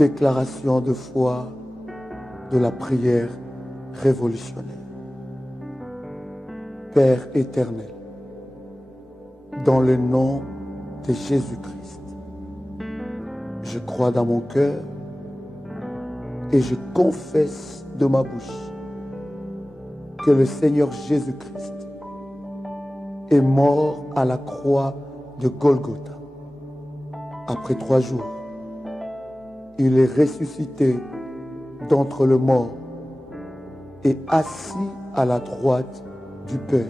déclaration de foi de la prière révolutionnaire. Père éternel, dans le nom de Jésus-Christ, je crois dans mon cœur et je confesse de ma bouche que le Seigneur Jésus-Christ est mort à la croix de Golgotha. Après 3 jours, il est ressuscité d'entre les morts et assis à la droite du Père.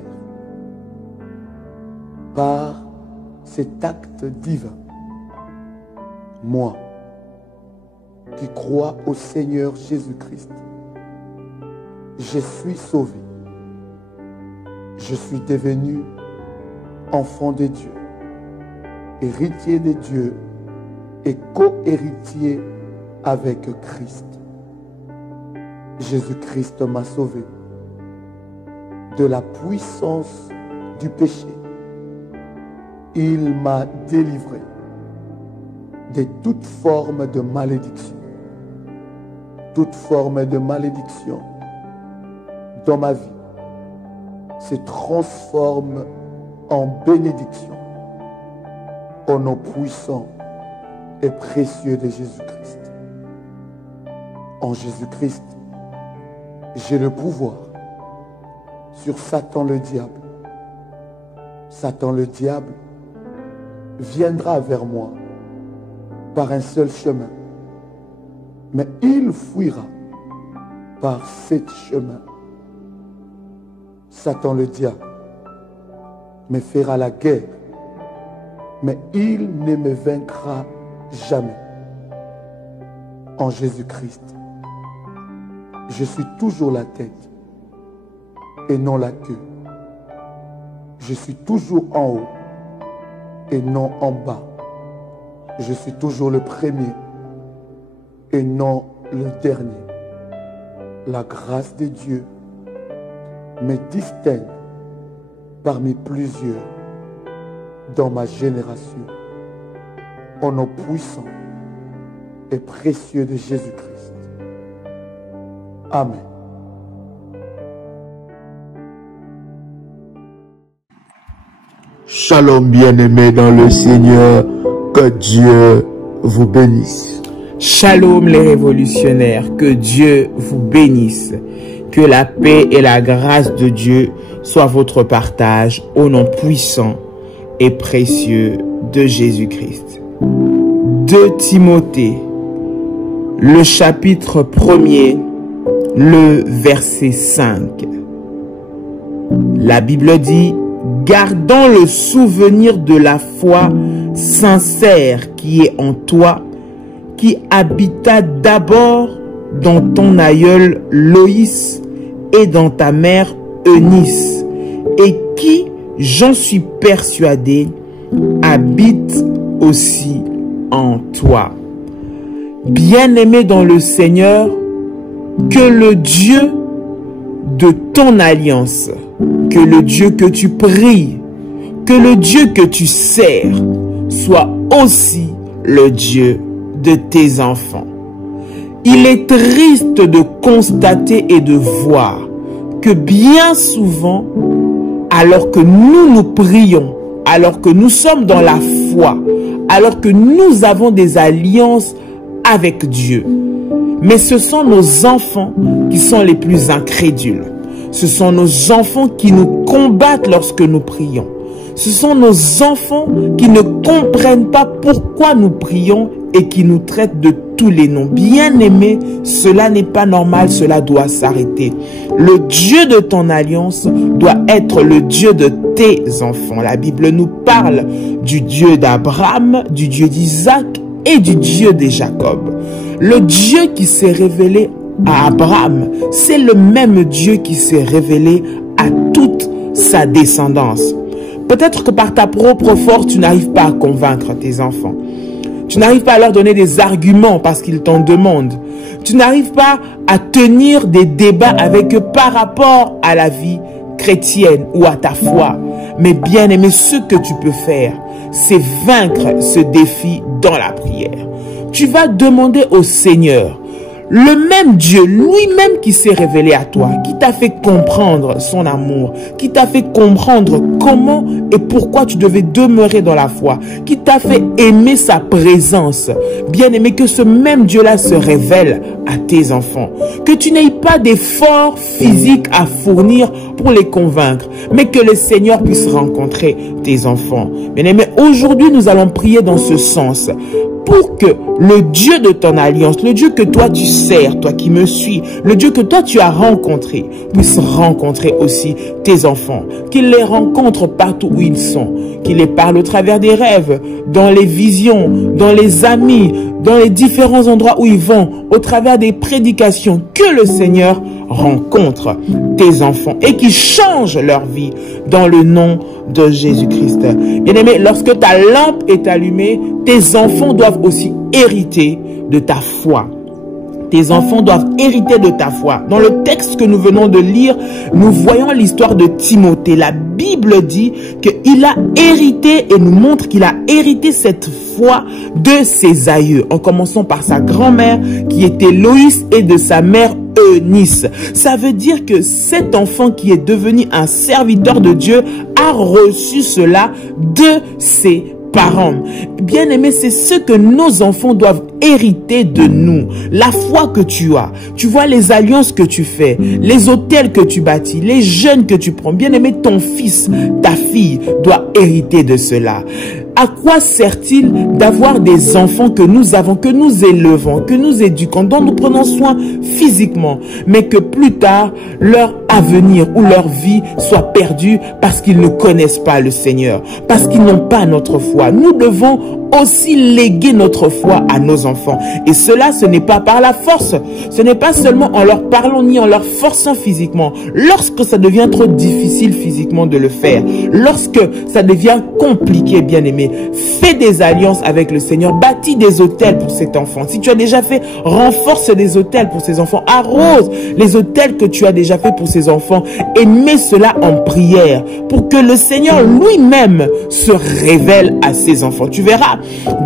Par cet acte divin, moi, qui crois au Seigneur Jésus-Christ, je suis sauvé. Je suis devenu enfant de Dieu, héritier de Dieu et co-héritier avec Christ. Jésus-Christ m'a sauvé de la puissance du péché. Il m'a délivré de toute forme de malédiction. Toute forme de malédiction dans ma vie se transforme en bénédiction au nom puissant et précieux de Jésus-Christ. En Jésus-Christ, j'ai le pouvoir sur Satan le diable. Satan le diable viendra vers moi par un seul chemin, mais il fuira par 7 chemins. Satan le diable me fera la guerre, mais il ne me vaincra jamais. En Jésus-Christ, je suis toujours la tête et non la queue. Je suis toujours en haut et non en bas. Je suis toujours le premier et non le dernier. La grâce de Dieu me distingue parmi plusieurs dans ma génération. Au nom puissant et précieux de Jésus-Christ. Amen. Shalom bien-aimés dans le Seigneur, que Dieu vous bénisse. Shalom les révolutionnaires, que Dieu vous bénisse. Que la paix et la grâce de Dieu soient votre partage au nom puissant et précieux de Jésus-Christ. 2 Timothée, le chapitre 1er, le verset 5. La Bible dit: gardons le souvenir de la foi sincère qui est en toi, qui habita d'abord dans ton aïeul Loïs et dans ta mère Eunice, et qui, j'en suis persuadé, habite aussi en toi. Bien-aimé dans le Seigneur, que le Dieu de ton alliance, que le Dieu que tu pries, que le Dieu que tu sers, soit aussi le Dieu de tes enfants. Il est triste de constater et de voir que bien souvent, alors que nous prions, alors que nous sommes dans la foi, alors que nous avons des alliances avec Dieu, mais ce sont nos enfants qui sont les plus incrédules. Ce sont nos enfants qui nous combattent lorsque nous prions. Ce sont nos enfants qui ne comprennent pas pourquoi nous prions et qui nous traitent de tous les noms. Bien-aimés, cela n'est pas normal, cela doit s'arrêter. Le Dieu de ton alliance doit être le Dieu de tes enfants. La Bible nous parle du Dieu d'Abraham, du Dieu d'Isaac et du Dieu de Jacob. Le Dieu qui s'est révélé à Abraham, c'est le même Dieu qui s'est révélé à toute sa descendance. Peut-être que par ta propre force, tu n'arrives pas à convaincre tes enfants. Tu n'arrives pas à leur donner des arguments parce qu'ils t'en demandent. Tu n'arrives pas à tenir des débats avec eux par rapport à la vie chrétienne ou à ta foi. Mais bien aimé, ce que tu peux faire, c'est vaincre ce défi dans la prière. tu vas demander au Seigneur, le même Dieu, lui-même qui s'est révélé à toi, qui t'a fait comprendre son amour, qui t'a fait comprendre comment et pourquoi tu devais demeurer dans la foi, qui t'a fait aimer sa présence. Bien-aimé, que ce même Dieu-là se révèle à tes enfants. Que tu n'aies pas d'efforts physiques à fournir pour les convaincre, mais que le Seigneur puisse rencontrer tes enfants. Bien-aimé, aujourd'hui, nous allons prier dans ce sens, pour que le Dieu de ton alliance, le Dieu que toi tu sers, toi qui me suis, le Dieu que toi tu as rencontré, puisse rencontrer aussi tes enfants, qu'il les rencontre partout où ils sont, qu'il les parle au travers des rêves, dans les visions, dans les amis, dans les différents endroits où ils vont, au travers des prédications, que le Seigneur rencontre tes enfants et qu'il change leur vie dans le nom de Jésus-Christ. Bien-aimé, lorsque ta lampe est allumée, tes enfants doivent aussi hériter de ta foi. Tes enfants doivent hériter de ta foi. Dans le texte que nous venons de lire, nous voyons l'histoire de Timothée. La Bible dit qu'il a hérité et nous montre qu'il a hérité cette foi de ses aïeux, en commençant par sa grand-mère qui était Loïs et de sa mère Eunice. Ça veut dire que cet enfant qui est devenu un serviteur de Dieu a reçu cela de ses parents. Bien-aimés, c'est ce que nos enfants doivent hériter de nous. La foi que tu as. Tu vois les alliances que tu fais, les hôtels que tu bâtis, les jeunes que tu prends. Bien-aimé, ton fils, ta fille doit hériter de cela. À quoi sert-il d'avoir des enfants que nous avons, que nous élevons, que nous éduquons, dont nous prenons soin physiquement, mais que plus tard, leur avenir ou leur vie soit perdue parce qu'ils ne connaissent pas le Seigneur, parce qu'ils n'ont pas notre foi. Nous devons aussi léguer notre foi à nos enfants. Et cela, ce n'est pas par la force. Ce n'est pas seulement en leur parlant ni en leur forçant physiquement. Lorsque ça devient trop difficile physiquement de le faire, lorsque ça devient compliqué, bien-aimé, fais des alliances avec le Seigneur, bâtis des hôtels pour cet enfant. Si tu as déjà fait, renforce des hôtels pour ces enfants, arrose les hôtels que tu as déjà fait pour ces enfants et mets cela en prière pour que le Seigneur lui-même se révèle à ses enfants. Tu verras,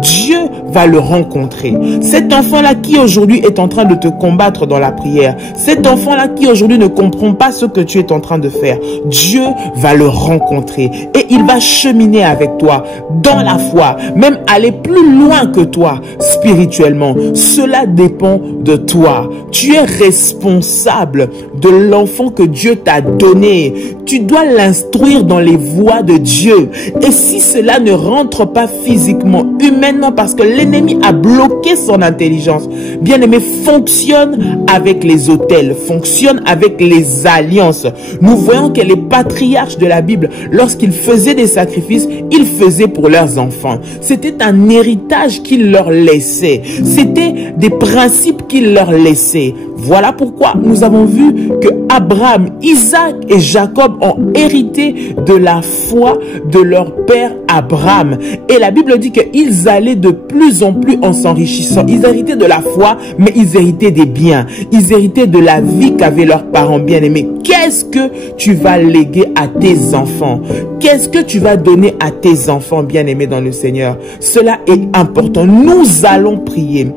Dieu va le rencontrer. Cet enfant-là qui aujourd'hui est en train de te combattre dans la prière, cet enfant-là qui aujourd'hui ne comprend pas ce que tu es en train de faire, Dieu va le rencontrer et il va cheminer avec toi dans la foi, même aller plus loin que toi spirituellement. Cela dépend de toi. Tu es responsable de l'enfant que Dieu t'a donné. Tu dois l'instruire dans les voies de Dieu. Et si cela ne rentre pas physiquement, humainement, parce que l'ennemi a bloqué son intelligence, bien-aimé, fonctionne avec les autels, fonctionne avec les alliances. Nous voyons que les patriarches de la Bible, lorsqu'ils faisaient des sacrifices, ils faisaient pour leurs enfants. C'était un héritage qu'ils leur laissaient. C'était des principes qu'ils leur laissaient. Voilà pourquoi nous avons vu que Abraham, Isaac et Jacob ont hérité de la foi de leur père Abraham. Et la Bible dit qu'ils allaient de plus en plus en s'enrichissant. Ils héritaient de la foi, mais ils héritaient des biens. Ils héritaient de la vie qu'avaient leurs parents bien-aimés. Qu'est-ce que tu vas léguer à tes enfants? Qu'est-ce que tu vas donner à tes enfants bien-aimés dans le Seigneur? Cela est important. Nous allons prier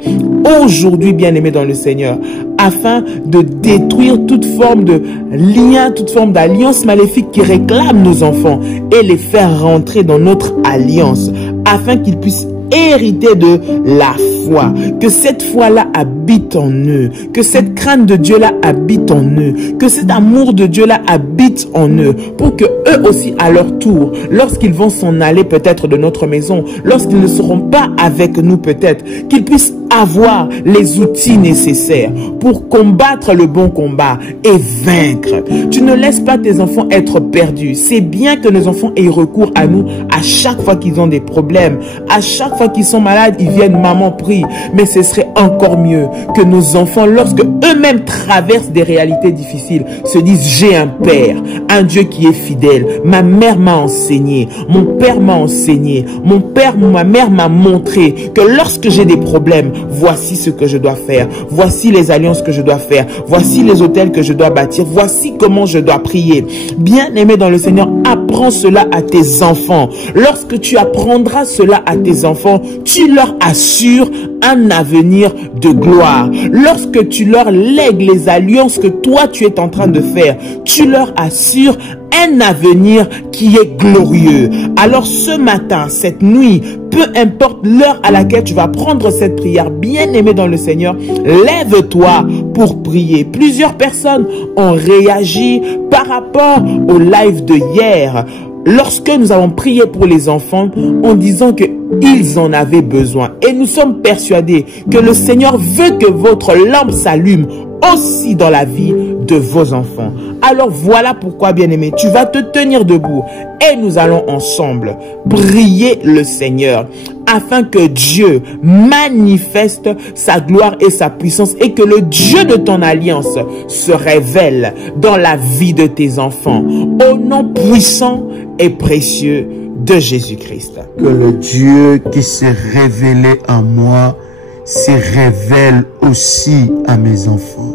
aujourd'hui, bien-aimés dans le Seigneur, afin de détruire toute forme de lien, toute forme d'alliance maléfique qui réclame nos enfants et les faire rentrer dans notre alliance, afin qu'ils puissent hériter de la foi, que cette foi-là habite en eux, que cette crainte de Dieu-là habite en eux, que cet amour de Dieu-là habite en eux, pour que eux aussi à leur tour, lorsqu'ils vont s'en aller peut-être de notre maison, lorsqu'ils ne seront pas avec nous peut-être, qu'ils puissent avoir les outils nécessaires pour combattre le bon combat et vaincre. Tu ne laisses pas tes enfants être perdus. C'est bien que nos enfants aient recours à nous à chaque fois qu'ils ont des problèmes, à chaque fois qu'ils sont malades, ils viennent, maman prie. Mais ce serait encore mieux que nos enfants, lorsque eux-mêmes traversent des réalités difficiles, se disent: j'ai un père, un Dieu qui est fidèle. Ma mère m'a enseigné, mon père m'a enseigné, mon père, ma mère m'a montré que lorsque j'ai des problèmes, voici ce que je dois faire, voici les alliances que je dois faire, voici les autels que je dois bâtir, voici comment je dois prier. Bien-aimé dans le Seigneur, apprends cela à tes enfants. Lorsque tu apprendras cela à tes enfants, tu leur assures un avenir de gloire. Lorsque tu leur lègues les alliances que toi tu es en train de faire, tu leur assures un avenir qui est glorieux. Alors ce matin, cette nuit, peu importe l'heure à laquelle tu vas prendre cette prière, bien-aimé dans le Seigneur, lève-toi pour prier. Plusieurs personnes ont réagi par rapport au live de hier, lorsque nous avons prié pour les enfants en disant qu'ils en avaient besoin. Et nous sommes persuadés que le Seigneur veut que votre lampe s'allume aussi dans la vie de vos enfants. Alors voilà pourquoi, bien-aimé, tu vas te tenir debout et nous allons ensemble prier le Seigneur afin que Dieu manifeste sa gloire et sa puissance et que le Dieu de ton alliance se révèle dans la vie de tes enfants. Au nom puissant et précieux de Jésus-Christ. Que le Dieu qui s'est révélé à moi se révèle aussi à mes enfants.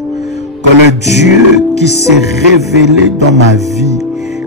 Que le Dieu qui s'est révélé dans ma vie,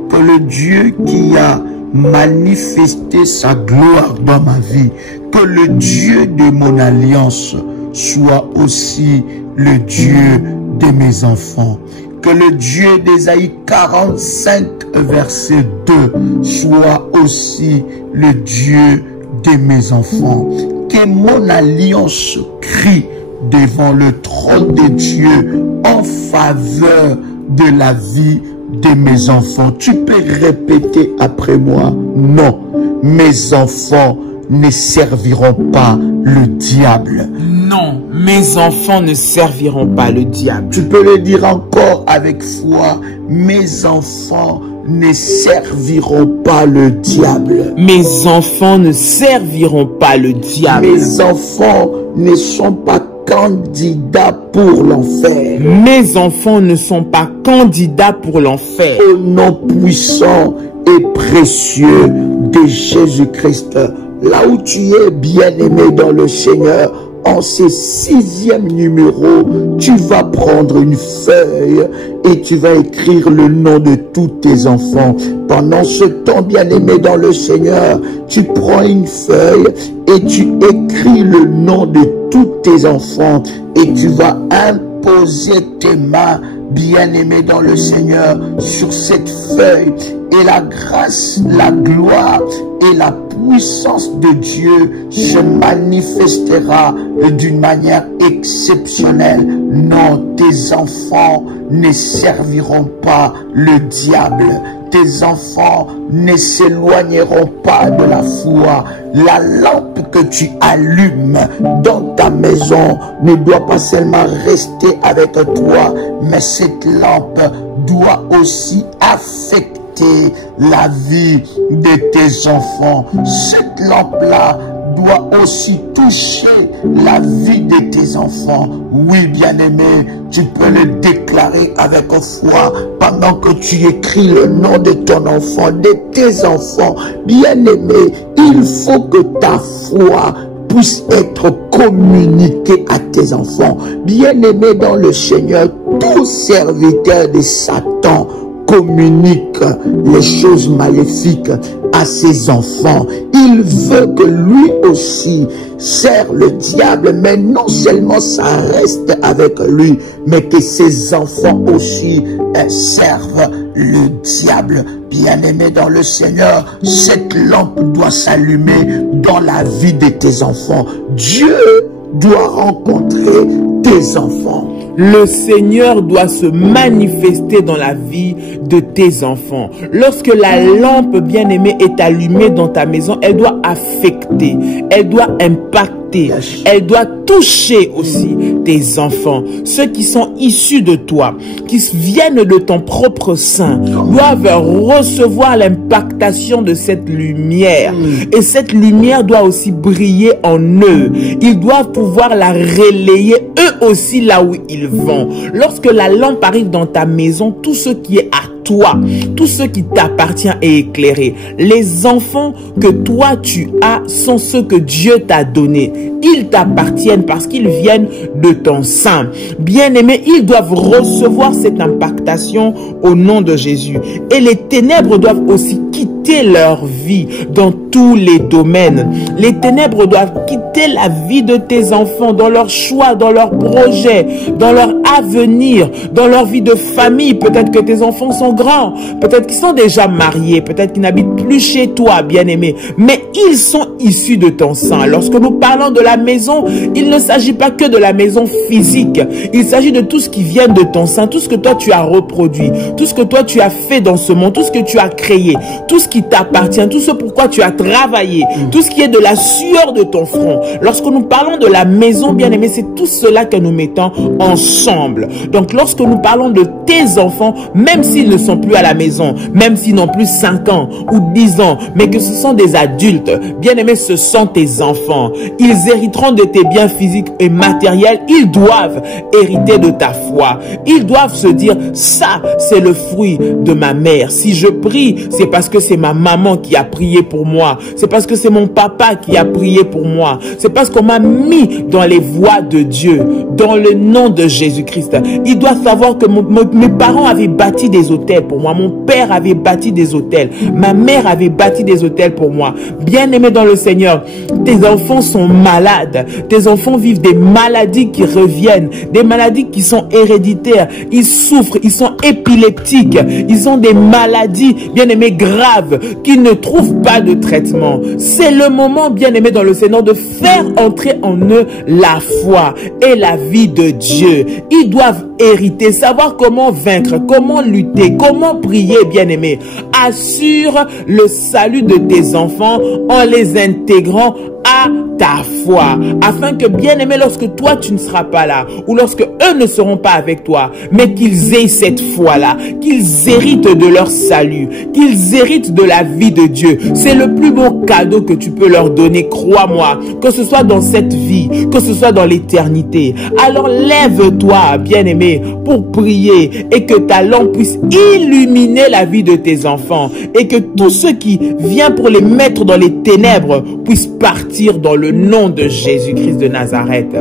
que le Dieu qui a manifesté sa gloire dans ma vie, que le Dieu de mon alliance soit aussi le Dieu de mes enfants. Que le Dieu d'Ésaïe 45, verset 2, soit aussi le Dieu de mes enfants. Que mon alliance crie devant le trône de Dieu en faveur de la vie de mes enfants. Tu peux répéter après moi: non, mes enfants ne serviront pas le diable. Non, mes enfants ne serviront pas le diable. Tu peux le dire encore avec foi: mes enfants ne serviront pas le diable. Mes enfants ne serviront pas le diable. Mes enfants ne sont pas candidats pour l'enfer. Mes enfants ne sont pas candidats pour l'enfer. Au nom puissant et précieux de Jésus-Christ, là où tu es, bien-aimé dans le Seigneur, en ce 6e numéro, tu vas prendre une feuille et tu vas écrire le nom de tous tes enfants. Pendant ce temps, bien-aimé dans le Seigneur, tu prends une feuille et tu écris le nom de tous tes enfants et tu vas imposer tes mains, bien-aimé dans le Seigneur, sur cette feuille, et la grâce, la gloire et la puissance de Dieu se manifestera d'une manière exceptionnelle. Non, tes enfants ne serviront pas le diable. Tes enfants ne s'éloigneront pas de la foi. La lampe que tu allumes dans ta maison ne doit pas seulement rester avec toi, mais cette lampe doit aussi affecter la vie de tes enfants. Cette lampe-là doit aussi toucher la vie de tes enfants. Oui, bien-aimé, tu peux le déclarer avec foi pendant que tu écris le nom de ton enfant, de tes enfants. Bien-aimé, il faut que ta foi puisse être communiquée à tes enfants. Bien-aimé dans le Seigneur, tout serviteur de Satan communique les choses maléfiques à ses enfants. Il veut que lui aussi sert le diable, mais non seulement ça reste avec lui, mais que ses enfants aussi servent le diable. Bien-aimé dans le Seigneur, cette lampe doit s'allumer dans la vie de tes enfants. Dieu doit rencontrer tes enfants. Le Seigneur doit se manifester dans la vie de tes enfants. Lorsque la lampe, bien-aimée, est allumée dans ta maison, elle doit affecter, elle doit impacter, elle doit toucher aussi tes enfants. Ceux qui sont issus de toi, qui viennent de ton propre sein, doivent recevoir l'impactation de cette lumière. Et cette lumière doit aussi briller en eux. Ils doivent pouvoir la relayer eux aussi là où ils vont. Lorsque la lampe arrive dans ta maison, tout ce qui est à toi, tout ce qui t'appartient est éclairé. Les enfants que toi tu as sont ceux que Dieu t'a donnés. Ils t'appartiennent parce qu'ils viennent de ton sein. Bien-aimés, ils doivent recevoir cette impactation au nom de Jésus. Et les ténèbres doivent aussi quitter leur vie dans tous les domaines. Les ténèbres doivent quitter la vie de tes enfants, dans leurs choix, dans leurs projets, dans leur avenir, dans leur vie de famille. Peut-être que tes enfants sont grands, peut-être qu'ils sont déjà mariés, peut-être qu'ils n'habitent plus chez toi, bien-aimé, mais ils sont issus de ton sein. Lorsque nous parlons de la maison, il ne s'agit pas que de la maison physique, il s'agit de tout ce qui vient de ton sein, tout ce que toi tu as reproduit, tout ce que toi tu as fait dans ce monde, tout ce que tu as créé, tout ce qui t'appartient, tout ce pourquoi tu as travaillé, tout ce qui est de la sueur de ton front. Lorsque nous parlons de la maison, bien-aimé, c'est tout cela que nous mettons ensemble. Donc lorsque nous parlons de tes enfants, même s'ils ne sont plus à la maison, même s'ils n'ont plus 5 ans ou 10 ans, mais que ce sont des adultes, bien-aimé, ce sont tes enfants. Ils hériteront de tes biens physiques et matériels. Ils doivent hériter de ta foi. Ils doivent se dire, ça, c'est le fruit de ma mère. Si je prie, c'est parce que c'est ma maman qui a prié pour moi. C'est parce que c'est mon papa qui a prié pour moi. C'est parce qu'on m'a mis dans les voies de Dieu, dans le nom de Jésus-Christ. Ils doivent savoir que mes parents avaient bâti des hôtels pour moi. Mon père avait bâti des hôtels. Ma mère avait bâti des hôtels pour moi. Bien-aimé dans le Seigneur, tes enfants sont malades. Tes enfants vivent des maladies qui reviennent, des maladies qui sont héréditaires. Ils souffrent, ils sont épileptiques. Ils ont des maladies, bien-aimés, graves, qui ne trouvent pas de traitement. C'est le moment, bien-aimé dans le Seigneur, de faire entrer en eux la foi et la vie de Dieu. Ils doivent hériter, savoir comment vaincre, comment lutter, comment prier, bien-aimé. Assure le salut de tes enfants en les intégrant à ta foi, afin que, bien-aimé, lorsque toi tu ne seras pas là, ou lorsque eux ne seront pas avec toi, mais qu'ils aient cette foi-là, qu'ils héritent de leur salut, qu'ils héritent de la vie de Dieu. C'est le plus beau cadeau que tu peux leur donner, crois-moi, que ce soit dans cette vie, que ce soit dans l'éternité. Alors lève-toi, bien-aimé, pour prier et que ta lampe puisse illuminer la vie de tes enfants et que tout ce qui vient pour les mettre dans les ténèbres puisse partir dans le nom de Jésus-Christ de Nazareth.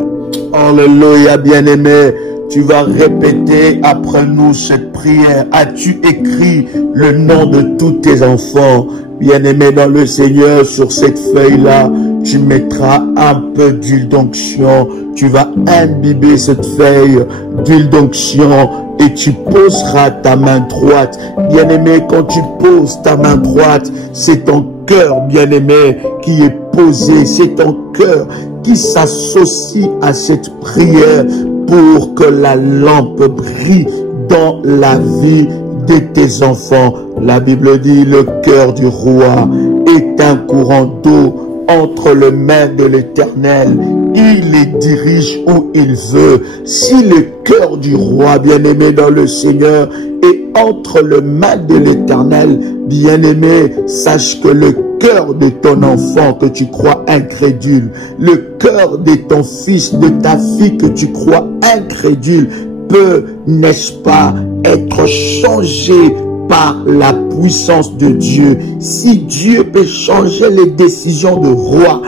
Alléluia, bien-aimé. Tu vas répéter après nous cette prière. As-tu écrit le nom de tous tes enfants? Bien-aimé dans le Seigneur, sur cette feuille-là, tu mettras un peu d'huile d'onction. Tu vas imbiber cette feuille d'huile d'onction et tu poseras ta main droite. Bien-aimé, quand tu poses ta main droite, c'est ton cœur, bien-aimé, qui est posé. C'est ton cœur qui s'associe à cette prière pour que la lampe brille dans la vie de tes enfants. La Bible dit, le cœur du roi est un courant d'eau entre les mains de l'Éternel. Il les dirige où il veut. Si le cœur du roi, bien-aimé dans le Seigneur, est entre les mains de l'Éternel, bien-aimé, sache que le cœur de ton enfant que tu crois incrédule, le cœur de ton fils, de ta fille que tu crois incrédule, peut, n'est-ce pas, être changé par la puissance de Dieu. Si Dieu peut changer les décisions de roi,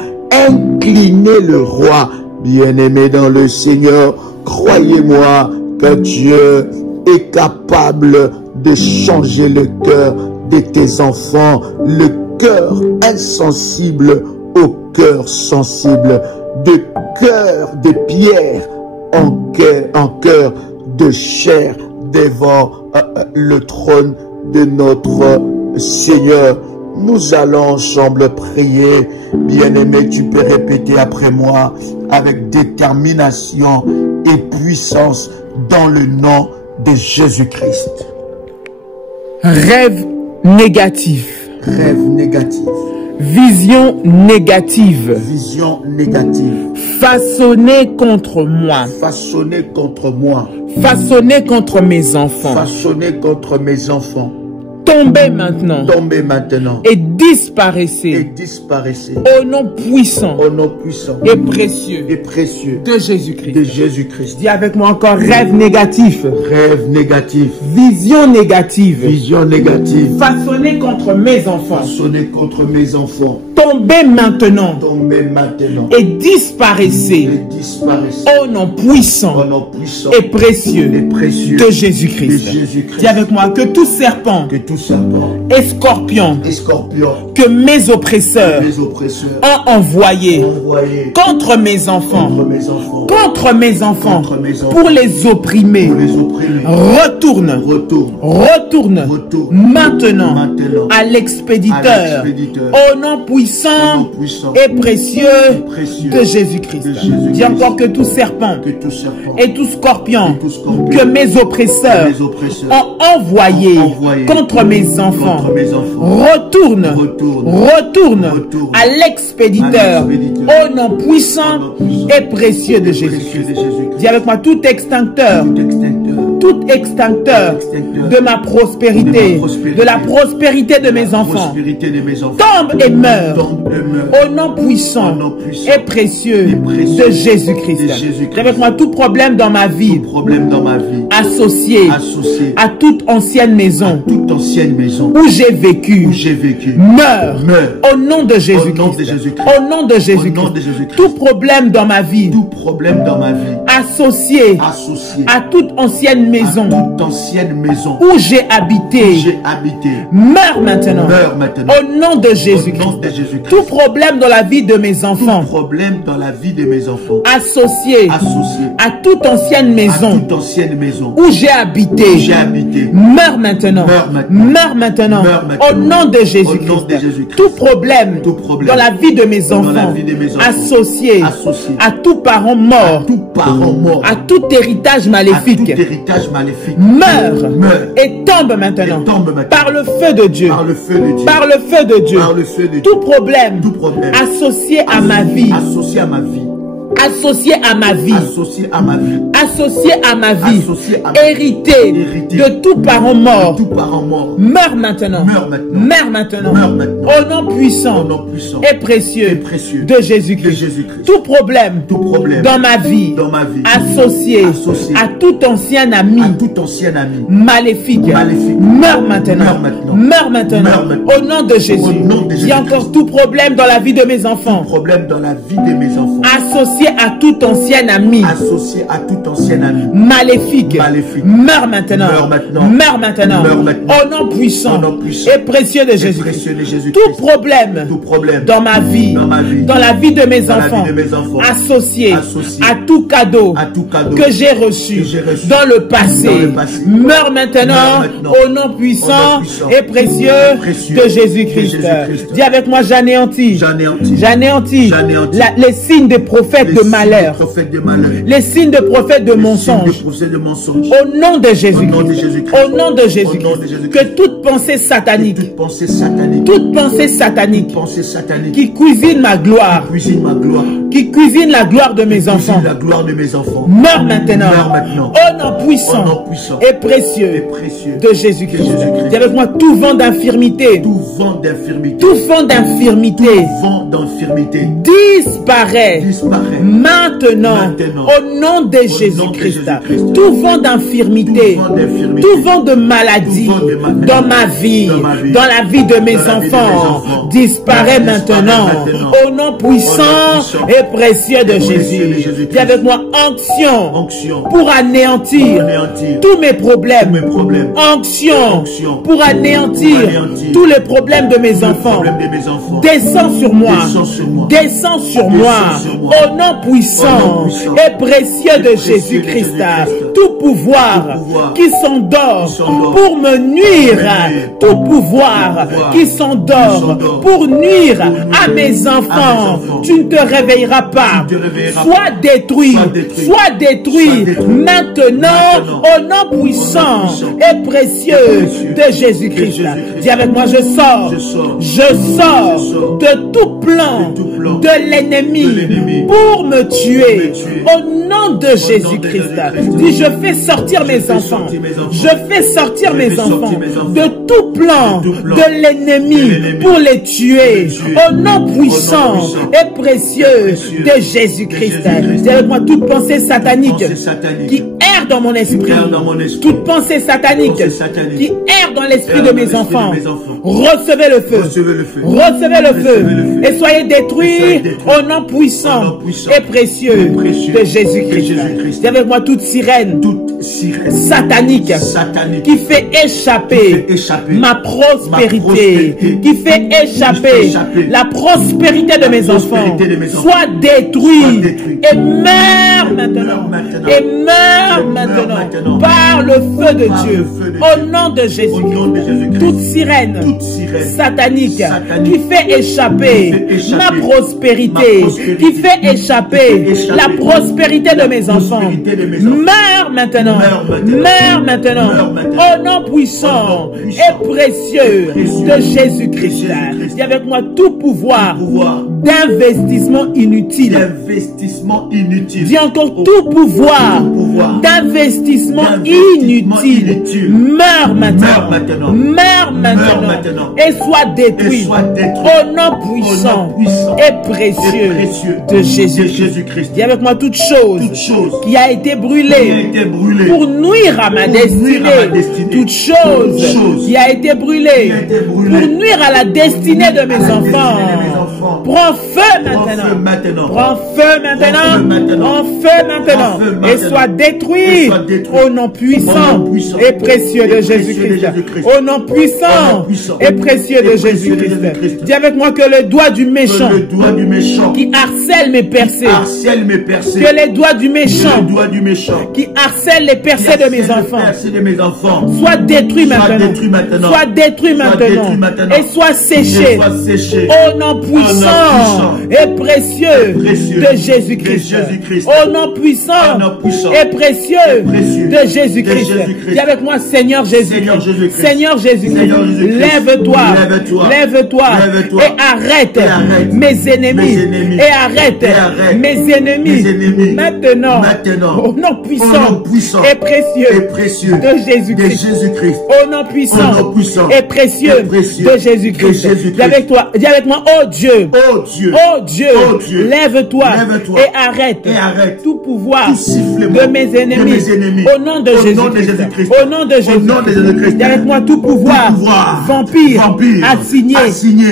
incliner le roi, bien-aimé dans le Seigneur, croyez-moi que Dieu est capable de changer le cœur de tes enfants, le cœur insensible au cœur sensible, de cœur de pierre en cœur de chair devant le trône de notre Seigneur. Nous allons ensemble prier. Bien-aimé, tu peux répéter après moi avec détermination et puissance dans le nom de Jésus-Christ. Rêve négatif. Rêve négatif. Vision négative. Vision négative. Façonnée contre moi. Façonnée contre moi. Façonnée contre mes enfants. Façonnée contre mes enfants. Tombe Tombez maintenant. Tombez maintenant. Et Et disparaissez. disparaissez. Au nom puissant Au nom puissant et précieux et précieux de Jésus-Christ. de Jésus-Christ. Dis avec moi encore rêve négatif. Rêve négatif. Vision négative. Vision négative. Façonnée contre mes enfants. Façonnée contre mes enfants. Tombez maintenant. Tombez maintenant. Et disparaissez. Et disparaissez. Au nom Au puissant nom puissant et précieux et précieux de Jésus-Christ. de Jésus-Christ. Dis avec moi que tout serpent Que tout serpent et scorpion et scorpion que mes oppresseurs mes oppresseurs ont envoyé envoyés contre mes enfants, contre mes enfants, contre mes enfants, Contre mes enfants. pour les opprimer, pour les opprimer, retourne, retourne retourne maintenant maintenant à l'expéditeur à l'expéditeur. au nom puissant Au nom puissant et précieux précieux de Jésus-Christ. de Jésus-Christ. Dis encore que tout serpent que tout serpent et tout scorpion et tout scorpion que mes oppresseurs mes oppresseurs ont envoyé envoyé contre mes enfants contre mes enfants retourne Retourne à l'expéditeur à l'expéditeur. au nom puissant Au nom puissant et précieux de précieux Jésus-Christ. de Jésus-Christ. Dis avec moi tout extincteur Tout extincteur de ma prospérité, prospérité, de la prospérité de mes enfants, prospérité de mes enfants tombe et meurt tombe et meurt au nom puissant Au nom puissant et précieux et précieux de Jésus-Christ. de Jésus-Christ. Dis avec moi tout problème dans ma vie Tout problème dans ma vie associé associé à toute ancienne maison toute ancienne maison où j'ai vécu où j'ai vécu meurt meurt au nom de au nom de Jésus-Christ. Jésus-Christ. Au nom de Au nom Jésus-Christ. de Jésus-Christ. Tout problème dans ma vie Tout problème dans ma vie associé associé à toute ancienne maison toute ancienne maison où j'ai habité j'ai habité meurt maintenant. meurt maintenant Au nom de au Jésus-Christ. nom de Jésus-Christ. Tout problème dans la vie de mes Tout enfants problème dans la vie de mes enfants associé associé à toute ancienne à maison toute ancienne maison où j'ai habité j'ai habité meurt maintenant. Meurt maintenant. Meurt maintenant. Meurt maintenant. Au nom de Au nom Jésus-Christ. de Jésus-Christ. Tout problème Tout problème dans la vie de mes dans la enfants vie de mes enfants associé associé à tout parent mort, tout parent mort à tout héritage à maléfique tout héritage maléfique meurt meurt et tombe maintenant et tombe maintenant par le feu de Dieu. par le feu de Dieu Par le feu de Dieu. par le feu de Dieu Tout problème tout problème associé à ma vie, associé à ma vie associé à ma vie, associé à ma vie associé à ma vie, associé à ma vie hérité Hérité de tout parent mort, tout parent mort meurt maintenant. Meurt maintenant. Meurt maintenant. Meurt maintenant. Au nom puissant au nom puissant et précieux, et précieux de Jésus-Christ. de Jésus-Christ. Tout problème tout problème dans ma vie associé à tout ancien ami à tout ancien ami maléfique meurt maintenant. Meurt maintenant. Meurt maintenant. Meurt maintenant. Au nom de Jésus. Au nom de Il y a Jésus-Christ. encore tout problème dans la vie de mes enfants problème dans la vie de mes enfants associé à tout ancien ami associé à tout ancien ami maléfique meurt maintenant. Meurt maintenant. Meurt maintenant. Meurt maintenant. Au nom puissant Au nom puissant et précieux de Jésus. précieux de Jésus-Christ. Tout problème tout problème dans ma vie, dans ma vie, dans la vie de mes dans la enfants, vie de mes enfants, associé associé à tout cadeau à tout cadeau que j'ai reçu dans le passé, dans le passé, meurt maintenant, meurt maintenant, au nom puissant, au nom puissant et précieux, précieux de Jésus-Christ. de Jésus-Christ. Dis avec moi, j'anéantis J'anéantis les signes des prophètes de malheur, prophètes de malheur, les signes de prophètes de mensonges, de mensonges, au nom de au nom de Jésus-Christ, Jésus-Christ, au nom de au nom de Jésus-Christ, Jésus-Christ, que toute pensée satanique, toute pensée satanique, qui cuisine ma gloire, cuisine ma gloire, qui cuisine la gloire de mes enfants, la gloire de mes enfants, meurt maintenant, meurt maintenant, au nom puissant, au nom puissant et précieux, de de Jésus-Christ. Jésus-Christ. Dis avec moi, tout vent d'infirmité, tout vent d'infirmité, tout vent d'infirmité disparaît disparaît maintenant, Maintenant. au nom de Jésus-Christ. Jésus-Christ. Tout vent d'infirmité, tout vent de maladie Tout vent de maladie dans ma vie, dans ma vie, dans la vie de mes dans la vie de mes enfants, enfants, disparaît maintenant, maintenant. au nom puissant et précieux de Jésus. Dis avec moi, onction onction pour anéantir tous mes problèmes, mes problèmes, onction Onction. pour anéantir anéantir tous les problèmes de mes enfants. problème de mes enfants, Descends sur moi. Descends sur moi. Descends sur moi. sur moi. Au nom puissant et précieux de Jésus-Christ. Tout pouvoir qui s'endort pour me nuire. Tout pouvoir qui s'endort pour nuire à mes enfants. Tu ne te réveilleras pas. Sois détruit. Sois détruit maintenant au nom puissant et précieux de Jésus-Christ. Dis avec moi, je sors de toute plan de l'ennemi pour me tuer. Au nom de Jésus-Christ, dis, je fais sortir mes enfants. Je fais sortir mes enfants de tout plan de l'ennemi pour les tuer. Au nom puissant et précieux de Jésus-Christ. Dis avec moi, toute pensée satanique qui erre dans mon esprit, toute pensée satanique qui erre dans l'esprit de mes enfants, recevez le feu, recevez le feu et soyez détruits au nom puissant et précieux de Jésus-Christ. Dis avec moi, toute sirène satanique qui fait échapper ma prospérité, qui fait échapper la prospérité de mes enfants, soit détruit et meurt maintenant, et meurt maintenant par le feu de Dieu, au nom de Jésus. Toute sirène satanique qui fait échapper ma prospérité, qui fait échapper la prospérité de mes enfants, meurt maintenant, meurt maintenant, au nom puissant et précieux de Jésus-Christ. Dis avec moi, tout pouvoir d'investissement inutile. Dis encore, tout pouvoir d'investissement inutile meurt maintenant, meurt maintenant et soit détruit au nom puissant et précieux de Jésus-Christ. Dis avec moi, toute chose qui a été brûlée pour nuire à ma destinée, toute chose qui a été brûlée pour nuire à la destinée de mes enfants, prends feu maintenant, prends feu maintenant, prends feu maintenant et soit détruit au nom puissant et précieux de Jésus-Christ. Au nom puissant et précieux de Jésus-Christ. Dis avec moi que le doigt du méchant qui harcèle mes percées, que les doigts du méchant qui harcèle les percées de mes enfants soit détruit maintenant, soit détruit maintenant et soit séché au nom puissant et précieux de Jésus-Christ. Au nom puissant et précieux de Jésus-Christ. Dis avec moi, Seigneur Jésus-Christ. Seigneur Jésus-Christ, lève-toi, lève-toi et arrête mes ennemis, et arrête mes ennemis maintenant, au nom puissant et précieux de Jésus-Christ. Au nom puissant et précieux de Jésus-Christ. Dis avec moi, oh Dieu, lève-toi et arrête tout pouvoir de mes ennemis. Au nom de Jésus-Christ. Au nom de Jésus-Christ. Dis avec moi, tout pouvoir vampire assigné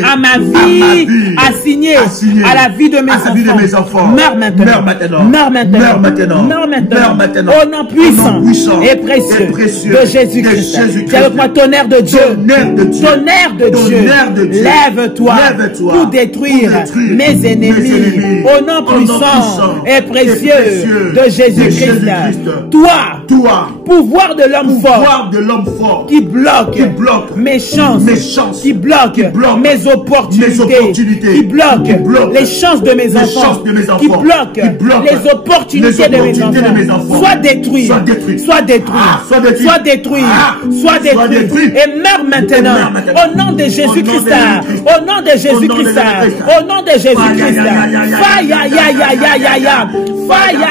à ma vie, assigné à la vie de mes enfants. Meurs maintenant. Meurs maintenant. Au nom puissant et précieux de Jésus-Christ. Dis avec moi, tonnerre de Dieu. Tonnerre de Dieu. Lève-toi pour détruire mes ennemis. Au nom puissant et précieux de Jésus-Christ. Toi, pouvoir de l'homme fort, qui bloque mes chances, qui bloque mes opportunités, qui bloque les chances de mes enfants, qui bloque les opportunités de mes enfants, soit détruit, et meurt maintenant, au nom de Jésus-Christ, au nom de Jésus-Christ, au nom de Jésus-Christ. Fire.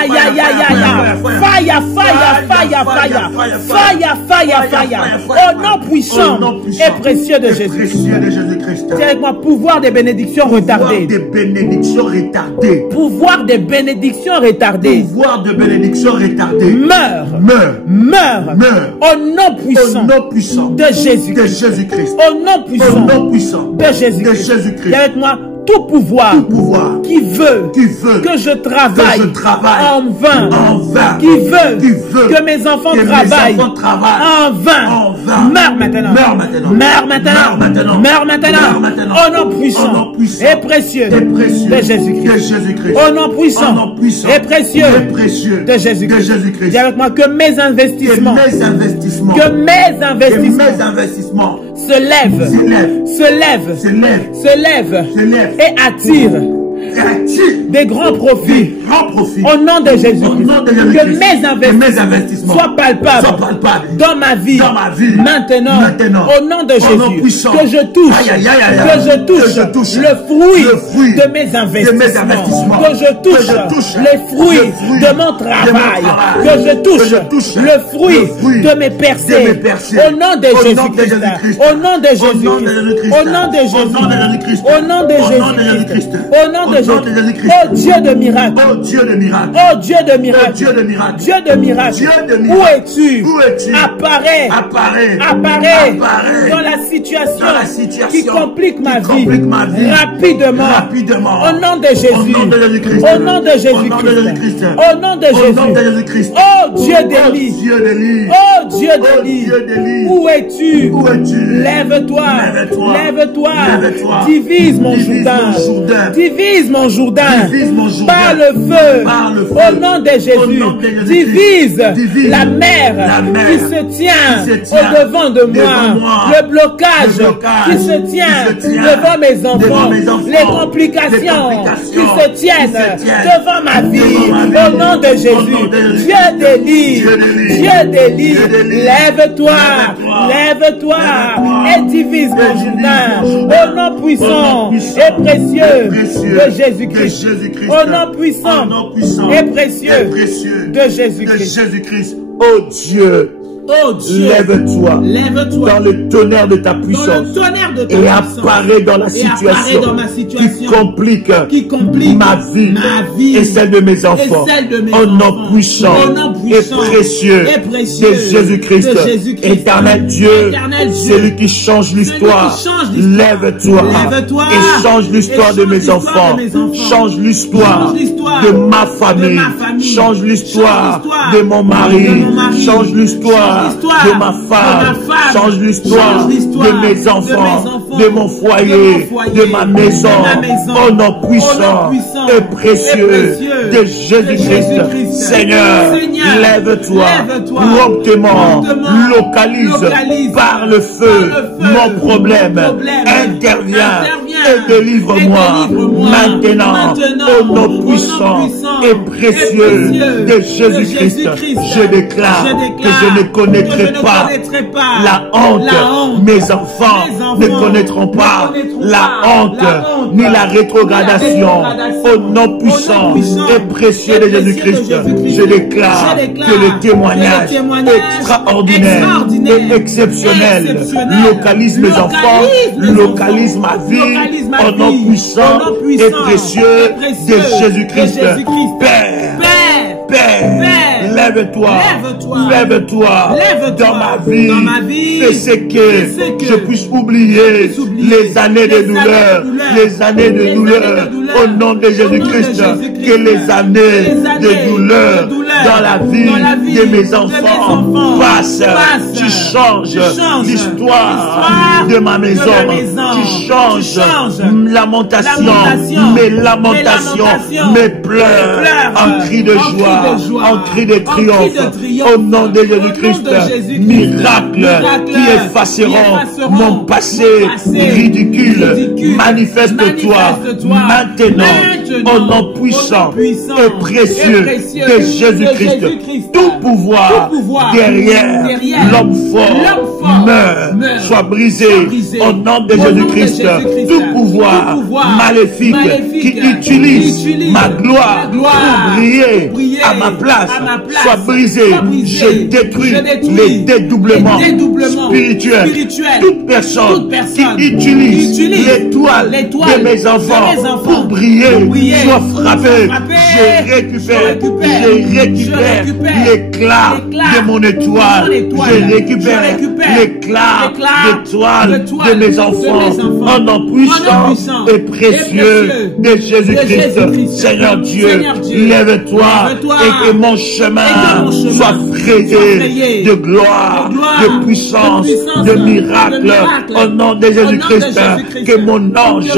Au nom puissant et précieux de Jésus-Christ. Dis avec moi, pouvoir des bénédictions retardées. Pouvoir des bénédictions retardées. Meurs. Au nom puissant de Jésus-Christ. Au nom puissant de Jésus-Christ. Dis avec moi, tout pouvoir qui veut que je travaille en vain, qui veut que mes enfants travaillent en vain, meurt maintenant, au nom puissant et précieux de Jésus-Christ. Au nom puissant et précieux de Jésus-Christ. Dis avec moi que mes investissements se lèvent et attirent des grands profits. Au nom de Jésus-Christ. Que mes investissements soient palpables dans ma vie. Maintenant, au nom de Jésus, que je touche le fruit de mes investissements. Que je touche les fruits de mon travail. Que je touche le fruit de mes percées. Au nom de Jésus-Christ. Au nom de Jésus-Christ. Au nom de Jésus-Christ. Au nom de Jésus-Christ. Au nom de Jésus-Christ. Oh Dieu de miracle. Oh Dieu de miracle. Oh Dieu de miracle. Dieu de miracle. Où es-tu? Apparaît dans la situation qui complique ma vie rapidement. Au nom de Jésus. Au nom de Jésus-Christ. Au nom de Jésus. Oh Dieu d'Élie. Oh Dieu d'Élie. Où es-tu? Lève-toi. Divise mon Jourdain. Par le feu. Au nom de Jésus. Divise la mer qui se tient au devant de moi. Le blocage qui se tient devant mes enfants. Les complications qui se tiennent devant ma vie. Au nom de Jésus. Dieu d'Élie. Lève-toi et divise mon Jourdain. Au nom puissant et précieux de Jésus-Christ. Au nom puissant et précieux de Jésus-Christ. Oh Dieu, lève-toi dans le tonnerre de ta puissance et apparaît dans la situation qui complique ma vie et celle de mes enfants. Au nom puissant et précieux de Jésus-Christ. Éternel Dieu, celui qui change l'histoire, lève-toi et change l'histoire de mes enfants. Change l'histoire de ma famille. Change l'histoire de mon mari. Change l'histoire de ma femme, change l'histoire de mes enfants, de mon foyer, de ma maison, au nom puissant et précieux de Jésus-Christ. Seigneur, lève-toi promptement, localise par le feu mon problème, interviens et délivre-moi maintenant au nom puissant et précieux de Jésus-Christ. Je déclare que je ne connaîtrai pas la honte. Mes enfants ne connaîtront pas la honte ni la rétrogradation. Au nom puissant et précieux de Jésus-Christ, je déclare que le témoignage extraordinaire et exceptionnel localise mes enfants, localise ma vie, au nom puissant et précieux de Jésus-Christ. Père, lève-toi dans ma vie. Fais ce que je puisse oublier les années de douleur, au nom de Jésus-Christ. Que les années de douleur dans la vie de mes enfants passent. Tu changes l'histoire de ma maison. Tu changes mes lamentations, mes pleurs en cris de joie, en cris de triomphe. Au nom de Jésus-Christ, miracle qui effaceront mon passé ridicule. Manifeste-toi maintenant au nom puissant et précieux de Jésus-Christ. Tout pouvoir derrière l'homme fort meurt, soit brisé au nom de Jésus-Christ. Tout pouvoir maléfique qui utilise ma gloire pour briller à ma place soit brisé. Je détruis les dédoublements spirituels. Toute personne qui utilise l'étoile de mes enfants pour briller soit frappée. Je récupère l'éclat de mon étoile. Je récupère l'éclat d'étoile de mes enfants. En nom puissant et précieux de Jésus-Christ. Seigneur Dieu, lève-toi et que mon chemin soit frayé de gloire, de puissance, de miracle. Au nom de Jésus-Christ, que mon ange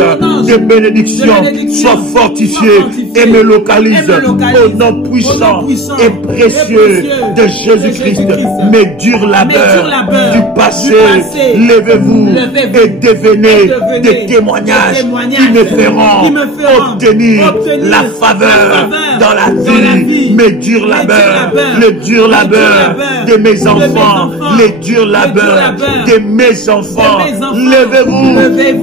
de bénédiction soit fortifié et me localise au nom puissant et précieux de Jésus-Christ. Mes durs labeurs du passé, levez-vous et devenez des témoignages qui me feront obtenir la faveur dans la vie. Mes durs labeurs, le dur labeur de mes enfants, les durs labeurs de mes enfants. Levez-vous,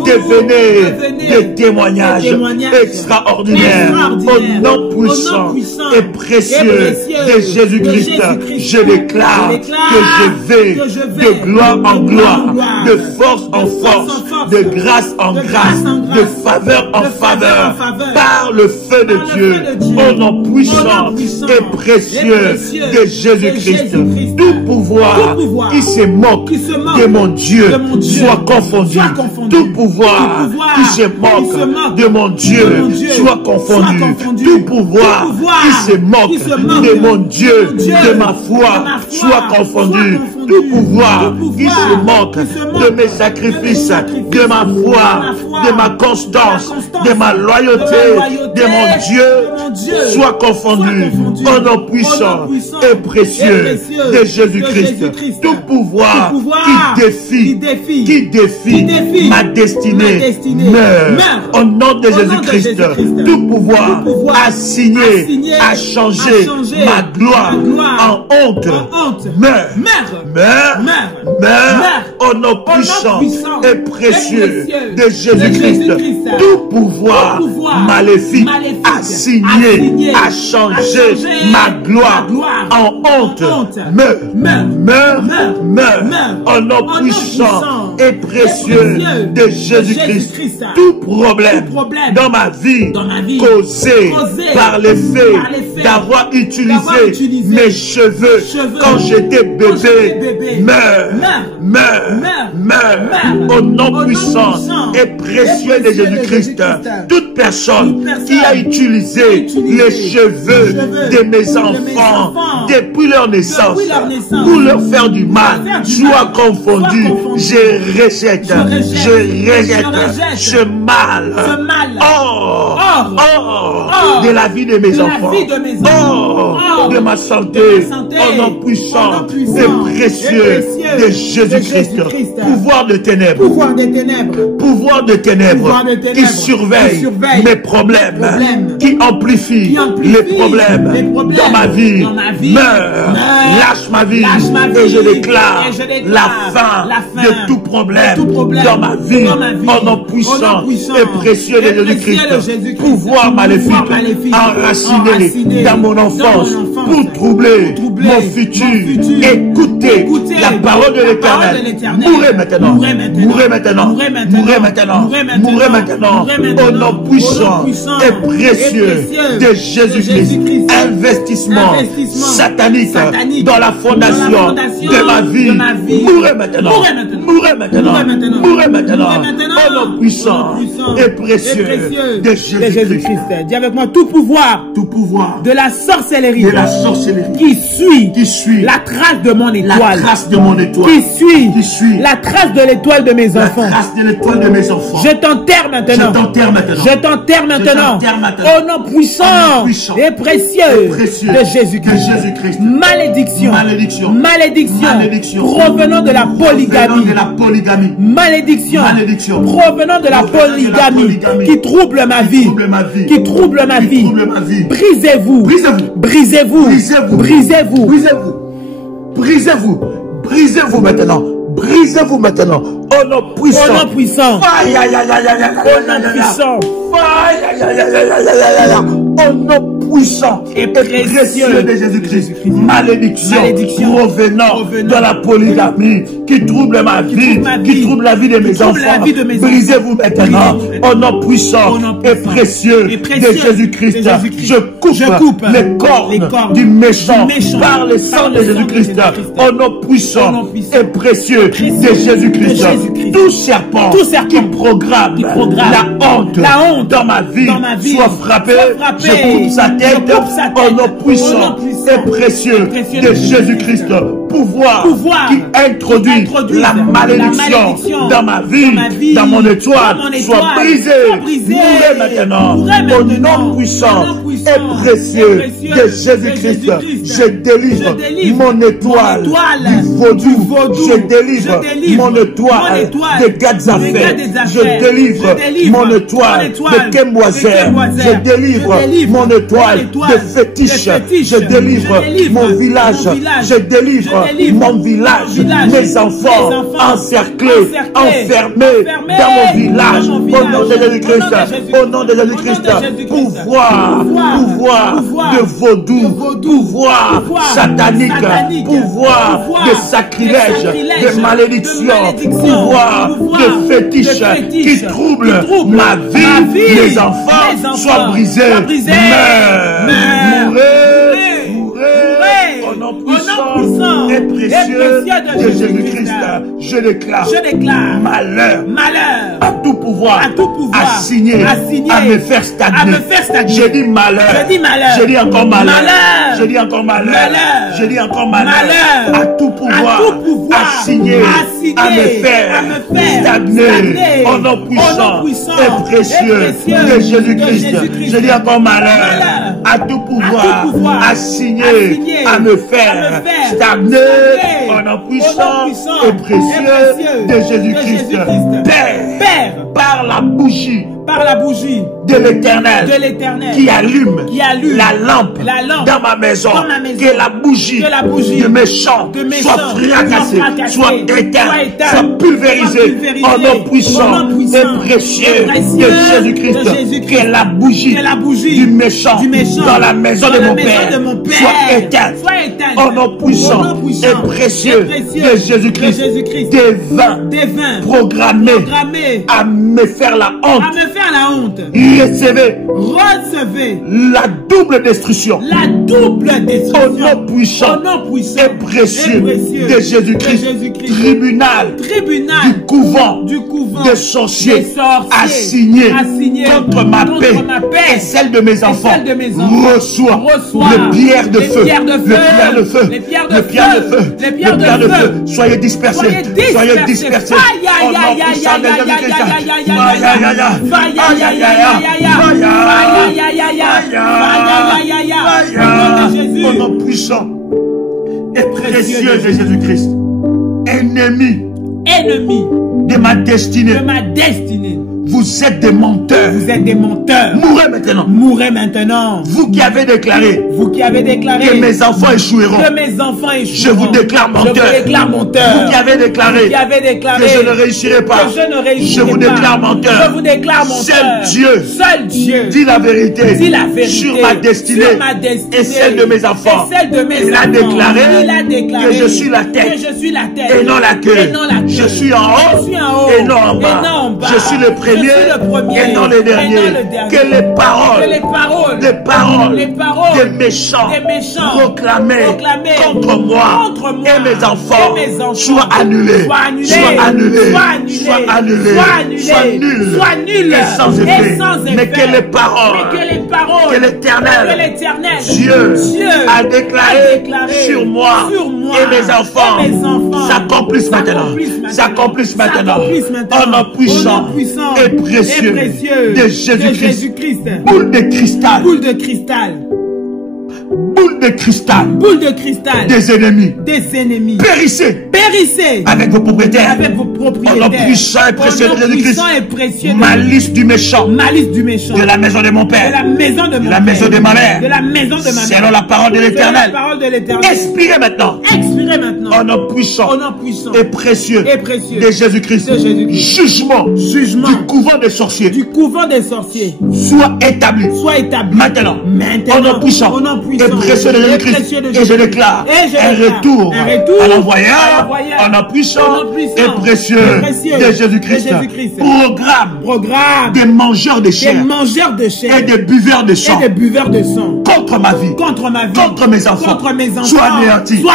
devenez des témoignages extraordinaires au nom puissant et précieux de Jésus-Christ. Je déclare que je vais de gloire en gloire, de force en force, de grâce en grâce, de faveur en faveur, par le feu de Dieu, au nom puissant et précieux de Jésus-Christ. Tout pouvoir qui se moque de mon Dieu soit confondu. Tout pouvoir qui se moque de mon Dieu soit confondu. Tout pouvoir qui se moque de mon Dieu, de ma foi, soit confondu. Tout pouvoir qui se moque de mes sacrifices, de ma foi, de ma constance, de ma loyauté, de mon Dieu, soit confondu au nom puissant et précieux de Jésus-Christ. Tout pouvoir qui défie ma destinée meurt au nom de Jésus-Christ. Tout pouvoir assigné à changer ma gloire en honte meurt au nom puissant et précieux de Jésus-Christ. Tout pouvoir maléfique assigné à changer ma gloire en honte meurt au nom puissant et précieux de Jésus-Christ. Tout problème dans ma vie causé par l'effet d'avoir utilisé mes cheveux quand j'étais bébé meurt au nom puissant et précieux de Jésus-Christ. Toute personne qui a utilisé les cheveux de mes enfants depuis leur naissance pour leur faire du mal soit confondu. Je rejette ce mal de la vie de mes enfants, de ma santé, au nom puissant et précieux de Jésus-Christ. Pouvoir de ténèbres, qui surveille mes problèmes, qui amplifie les problèmes dans ma vie, meurt, lâche ma vie, et je déclare la fin de tout problème dans ma vie, au nom puissant et précieux de Jésus-Christ. Pouvoir maléfique enraciné dans mon enfance pour troubler mon futur. Écoutez la parole de l'Éternel. Mourrez maintenant, mourrez maintenant, mourrez maintenant, mourrez maintenant, au nom puissant et précieux de Jésus-Christ. Investissement satanique dans la fondation de ma vie. Mourrez maintenant, mourrez maintenant, mourrez maintenant, au nom puissant et précieux de Jésus-Christ. Dis avec moi, tout pouvoir de la sorcellerie qui suit la trace de mon étoile, qui suit la trace de l'étoile de mes enfants. Je t'enterre maintenant. Je t'enterre maintenant. Au nom puissant et précieux de Jésus-Christ. Malédiction provenant de la polygamie. Malédiction provenant de la polygamie qui trouble ma vie. Qui trouble ma vie. Brisez-vous. Brisez-vous. Brisez-vous. Brisez-vous. Brisez-vous maintenant. Brisez-vous maintenant. Au nom puissant. Au nom puissant. Au nom puissant. Au nom puissant et précieux de Jésus-Christ. Malédiction provenant de la polygamie qui trouble ma vie, qui trouble la vie de mes enfants. Brisez-vous maintenant. Au nom puissant et précieux de Jésus-Christ. Je coupe les cornes du méchant par le sang de Jésus-Christ. Au nom puissant et précieux de Jésus-Christ. Tout serpent qui programme la honte dans ma vie soit frappé. Je coupe sa tête au nom puissant et précieux de Jésus-Christ. pouvoir qui introduit la malédiction dans ma vie, dans mon étoile, soit brisé. Mourez maintenant. Au nom puissant et précieux de Jésus-Christ, je délivre mon étoile du vaudou. Je délivre mon étoile des gâtes affaires. Je délivre mon étoile de Kemboiser. Je délivre mon étoile de fétiche. Je délivre mon village. Je délivre mon village. Mes enfants encerclés, enfermés dans mon village. Au nom de Jésus-Christ. Au nom de Jésus-Christ. Pouvoir de vaudou. Pouvoir satanique. Pouvoir de sacrilège. De malédiction. Pouvoir de fétiche qui trouble ma vie. Mes enfants soient brisés. Mourez. Au nom puissant et précieux de Jésus-Christ, je déclare malheur à tout pouvoir assigné à me faire stagner. Je dis malheur. Je dis encore malheur. Je dis encore malheur. Je dis encore malheur à tout pouvoir assigné à me faire stagner. Au nom puissant et précieux de Jésus-Christ, je dis encore malheur à tout pouvoir assigné à me faire stagner. Au nom puissant et précieux de Jésus-Christ. Père, par la bougie de l'Éternel qui allume la lampe dans ma maison, que la bougie de méchant soit fracassée, soit éteinte, soit pulvérisée au nom puissant et précieux de Jésus-Christ, que la bougie du méchant dans la maison de mon Père soit éteinte au nom puissant et précieux de Jésus-Christ. Des vins programmés à me faire la honte. Recevez la double destruction. Au nom puissant et précieux de Jésus-Christ. Tribunal du couvent des sorciers assigné contre ma paix et celle de mes enfants. Reçois le pierre de feu. Le pierre de feu. Soyez dispersés. Au nom puissant de Jésus-Christ. Au nom puissant et précieux de Jésus-Christ. Ennemi de ma destinée. Vous êtes des menteurs. Mourez maintenant. Vous qui avez déclaré que mes enfants échoueront. Je vous déclare menteur. Vous qui avez déclaré que je ne réussirai pas. Je vous déclare menteur. Seul Dieu dit la vérité sur ma destinée et celle de mes enfants. Il a déclaré que je suis la tête et non la queue. Je suis en haut et non en bas. Je suis le premier et non le dernier. Que les paroles des méchants proclamées contre moi et mes enfants soient annulées, soient nulles et sans effet. Mais que les paroles que l'Éternel Dieu a déclarées sur moi et mes enfants s'accomplissent maintenant. Au nom puissant et précieux de Jésus-Christ. Boule de cristal des ennemis. Périssez avec vos propriétaires. Au nom puissant et précieux de Jésus-Christ. Malice du méchant. De la maison de mon père. De la maison de ma mère. Selon la parole de l'Éternel. Expirez maintenant. Au nom puissant et précieux de Jésus-Christ. Jugement du couvent des sorciers. Soit établi. Maintenant. Au nom puissant et précieux de Jésus-Christ. Et je déclare un retour à l'envoyeur. Au nom puissant et précieux de Jésus-Christ. Programme des mangeurs de chair et des buveurs de sang contre ma vie, contre ma vie, contre mes enfants, contre mes enfants, soit anéanti, soit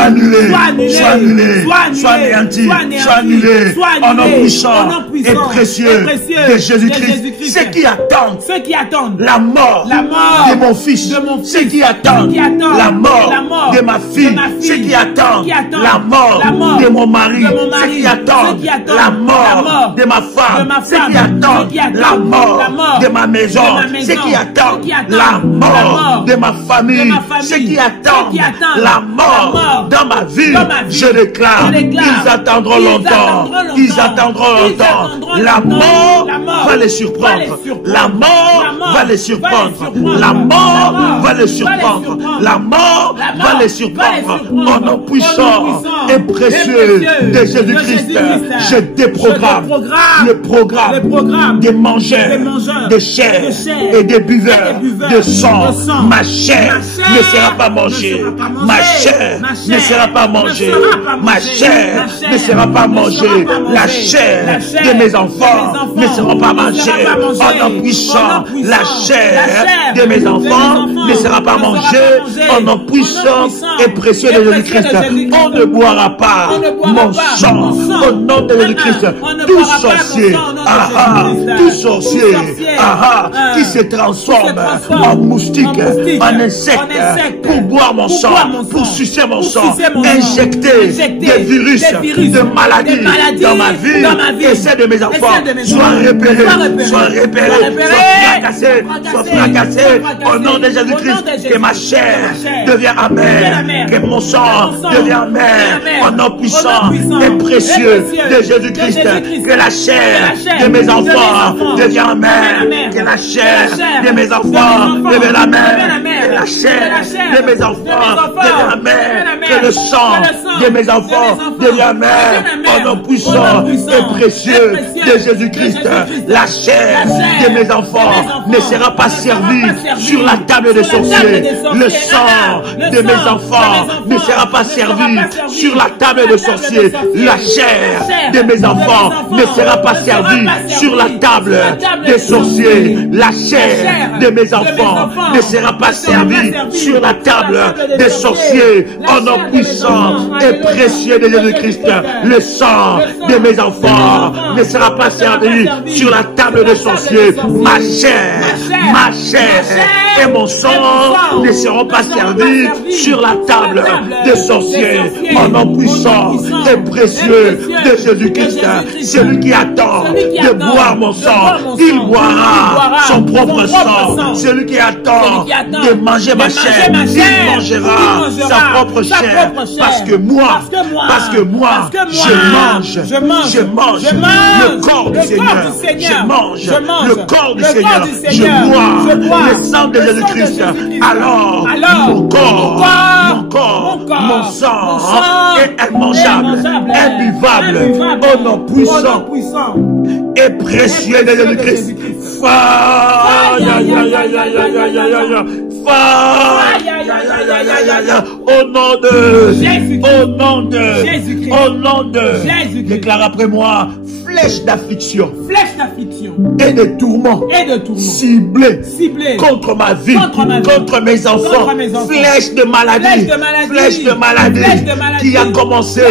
annulé, soit annulé, soit anéanti, soit annulé, au nom puissant et précieux de Jésus-Christ. Ceux qui attendent la mort de mon fils, ceux qui attendent la mort de ma fille, ceux qui attendent la mort de mon mari, ceux qui attendent la mort de ma femme, ceux qui attendent la mort de ma maison, ceux qui attendent la mort de ma famille, ceux qui attendent la mort dans ma vie, je déclare, ils attendront longtemps, ils attendront longtemps. La mort va les surprendre, la mort va les surprendre, la mort va les surprendre, la mort va les surprendre. Au nom puissant et précieux de Jésus-Christ, je déprogramme le programme des mangeurs de chair et des buveurs de sang. Ma chair ne sera pas mangée, ma chair ne sera pas mangée, ma chair ne sera pas mangée, la chair de mes enfants ne sera pas mangée. Au nom puissant, la chair de mes enfants ne sera pas mangée. Au nom puissant et précieux de Jésus-Christ, on ne boira pas mon sang. Au nom de Jésus-Christ, tout sorcier, tout sorcier, qui se transforme en moustique, en insecte, pour boire mon sang, pour sucer mon sang, injecter des virus, de maladies dans ma vie et celle de mes enfants, soit repérés, soit fracassés, au nom de Jésus-Christ, que ma chair devient amère, que mon sang devient amère, au nom puissant et précieux de Jésus-Christ, que la chair de mes enfants devient amère, que la chair de mes enfants devient amère, que la chair de mes enfants devient amère, que le sang de mes enfants devient amère, au nom puissant et précieux de Jésus-Christ. La chair de mes enfants ne sera pas servie sur la table des sorciers. Le sang de mes enfants ne sera pas servi sur la table des sorciers. La chair de mes enfants ne sera pas servie sur la table des sorciers. La chair de mes enfants ne sera pas servie sur la table des sorciers. Au nom puissant et précieux de Jésus-Christ, le sang de mes enfants ne sera pas servi sur la table des sorciers. Ma chair et mon sang ne seront pas servis sur la table des sorciers. Au nom puissant et précieux de Jésus-Christ, celui qui attend de boire mon sang, il boira son propre sang. Celui qui attend de manger ma chair, il mangera sa propre chair. Parce que moi, je mange le corps du Seigneur. Je mange le corps du Seigneur. Je bois le sang de Jésus-Christ. Alors, mon corps, mon sang est immangeable, imbuvable, au nom puissant et précieux de Jésus-Christ. Au nom de Jésus-Christ. Déclare après moi, flèche d'affliction et de tourments ciblés contre ma vie, contre mes enfants, flèche de maladie qui a commencé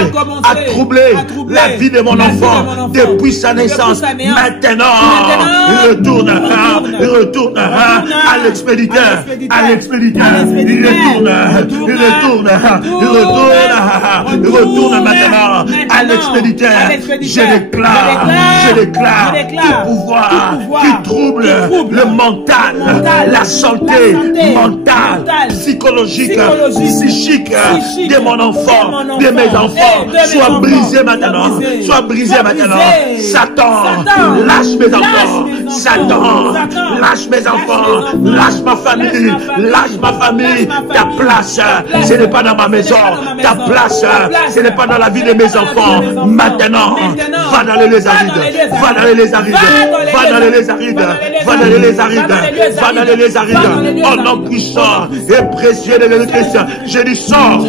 à troubler la vie de mon enfant depuis sa naissance. Maintenant, il retourne à l'expéditeur, il retourne maintenant à l'expéditeur. Je déclare tout pouvoir qui trouble le mental, la santé mentale, psychologique, psychique de mon enfant, de mes enfants, soit brisé maintenant, Satan, lâche mes enfants, Satan, lâche mes enfants, lâche ma famille, ta place, ce n'est pas dans ma maison, ta place, ce n'est pas dans la vie de mes enfants. Maintenant, va dans les arides, va dans les arides, va dans les lieux arides, va dans les lieux arides, au nom puissant et précieux de Jésus-Christ. J'ai dit sors,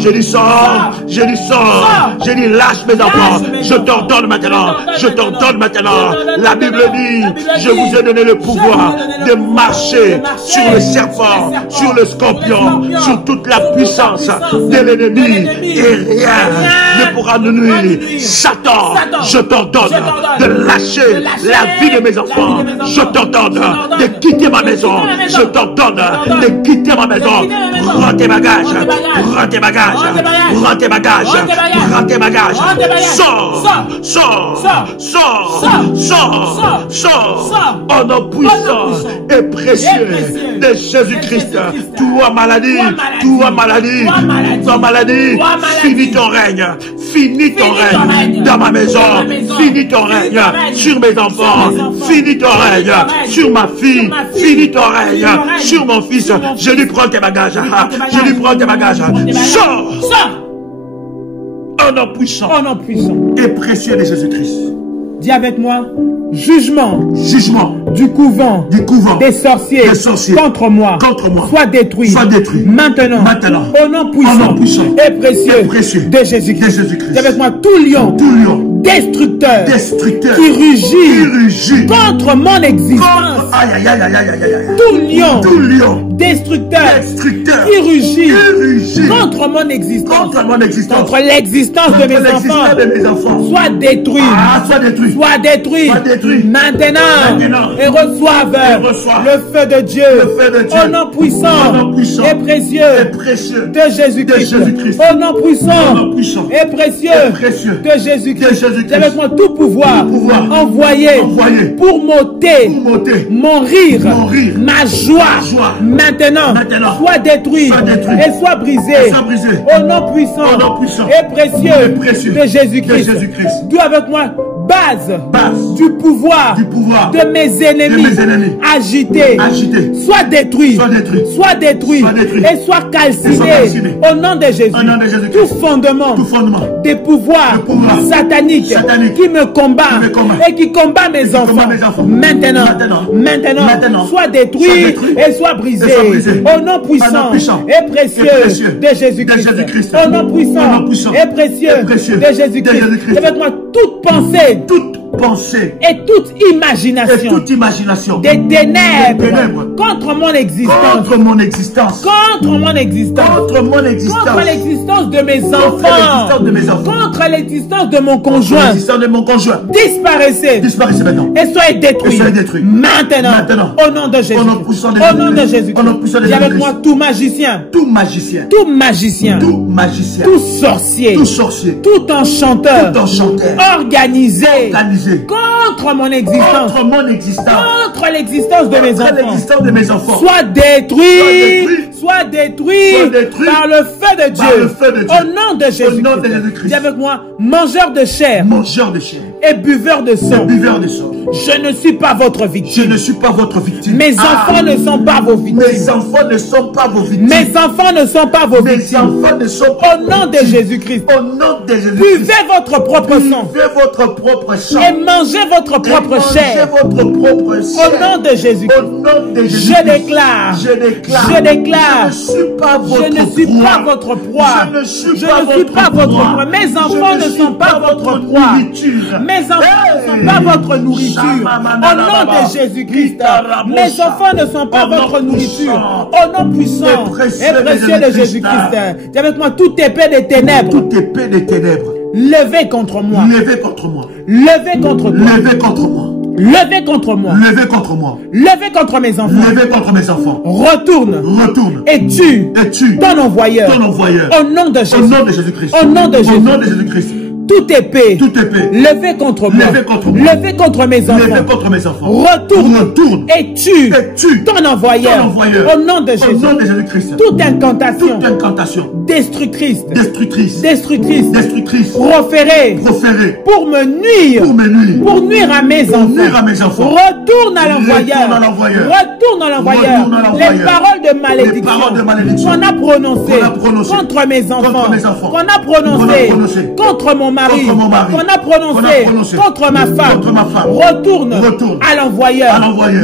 j'ai dit sors, j'ai dit sors, j'ai dit lâche mes enfants, je t'ordonne maintenant, je t'ordonne maintenant. La Bible dit, je vous ai donné le pouvoir de marcher sur le serpent, sur le scorpion, sur toute la puissance de l'ennemi, et rien ne pourra nous nuire. Satan, je t'ordonne de lâcher la vie de mes enfants, je t'ordonne de quitter ma maison, je t'ordonne de quitter ma maison. Prends tes bagages, prends tes bagages, prends tes bagages, prends tes bagages. Sors, sors, sors, sors, sors. Au nom puissant et précieux de Jésus-Christ. Toi maladie, toi maladie, toi maladie, finis ton règne, finis ton règne dans ma maison, finis ton règne sur mes enfants, finis ton règne sur ma fille, finis ton règne sur mon fils. Je lui prends tes bagages, je lui prends tes bagages. Sors! Au nom puissant et précieux de Jésus-Christ. Dis avec moi, jugement du couvent des sorciers contre moi soit détruit maintenant au nom puissant et précieux de Jésus-Christ. Dis avec moi, tout lion destructeur qui rugit contre mon existence, tout lion destructeur qui rugit contre mon existence, contre l'existence de mes enfants, soit détruit maintenant et reçoivent le feu de Dieu au nom puissant et précieux de Jésus-Christ, au nom puissant et précieux de Jésus-Christ. Avec moi tout pouvoir envoyé pour m'ôter mon rire, ma joie maintenant soit détruit et soit brisé au nom puissant et précieux de Jésus-Christ. Dis avec moi, base du pouvoir de mes ennemis agités, soit détruit et soit calciné au nom de Jésus. Tout fondement des pouvoirs sataniques qui me combattent et qui combattent mes enfants maintenant soit détruit et soit brisé au nom puissant et précieux de Jésus-Christ. Au nom puissant et précieux de Jésus-Christ. Avec moi toute pensée et toute imagination des ténèbres contre mon existence, contre l'existence de mes enfants, contre l'existence de mon conjoint, disparaissez et soyez détruits maintenant au nom de Jésus. Au nom de Jésus. Dis avec moi, tout magicien, tout sorcier, tout enchanteur organisé contre mon existence, contre l'existence de mes enfants, soit détruit par le feu de Dieu, au nom de Jésus-Christ. Dis avec moi, mangeur de chair et buveur de sang. Je ne suis pas votre victime. Mes enfants ne sont pas vos victimes. Au nom de Jésus-Christ. Buvez votre propre sang. Et mangez votre propre chair. Au nom de Jésus-Christ. Je déclare. Je ne suis pas votre proie. Mes enfants ne sont pas votre proie. Mes enfants ne sont pas votre nourriture. Au nom de Jésus-Christ. Mes enfants ne sont pas votre nourriture. Au nom puissant et précieux de Jésus-Christ. Dis avec moi, toute épée des ténèbres. Levez contre moi. Levez contre mes enfants. Retourne. Et tue ton envoyeur. Au nom de Jésus-Christ. Toute épée levée contre moi, levée contre mes enfants, retourne et tue ton envoyeur au nom de Jésus. Toute incantation destructrice, proférée pour me nuire, pour nuire à mes enfants, retourne à l'envoyeur. Les paroles de malédiction qu'on a prononcées contre mes enfants, qu'on a prononcées contre mon mari, contre mon mari, qu'on a prononcé contre ma femme, retourne à l'envoyeur.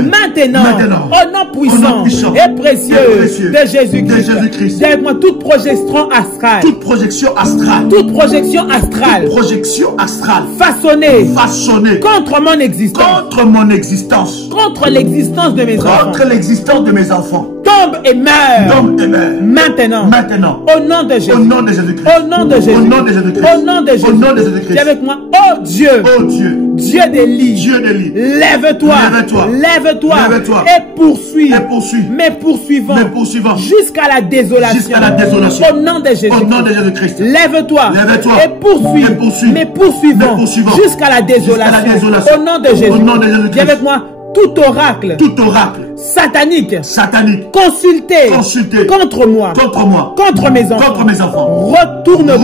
Maintenant, au nom puissant et précieux de Jésus-Christ, lève-moi toute projection astrale. Toute projection astrale. Toute projection astrale. Toute projection astrale. Façonnée. Façonnée. Contre mon existence. Contre mon existence. Contre l'existence de mes enfants. Contre l'existence de mes enfants. Tombe et meurt. Tombe et meurt. Maintenant. Maintenant. Au nom de Jésus. Au nom de Jésus-Christ. Au nom de Jésus. Au nom de Jésus-Christ. Au nom de Jésus. Au nom de Jésus-Christ. Dis avec moi. Oh Dieu. Oh Dieu. Dieu d'Élie. Dieu d'Élie. Lève-toi. Lève-toi. Lève-toi. Lève-toi. Et poursuis. Et poursuis. Mes poursuivants. Mes poursuivants. Jusqu'à la désolation. Jusqu'à la désolation. Au nom de Jésus. Au nom de Jésus-Christ. Lève-toi. Lève-toi. Et poursuis. Et poursuis. Mes poursuivants. Mes poursuivants. Jusqu'à la désolation. Jusqu'à la désolation. Au nom de Jésus. Au nom de Jésus-Christ. Dis avec moi. Tout oracle. Tout oracle. Satanique. Satanique. Consulté. Consulté. Contre moi. Contre moi. Contre mes enfants. Contre mes enfants. Retourne-toi.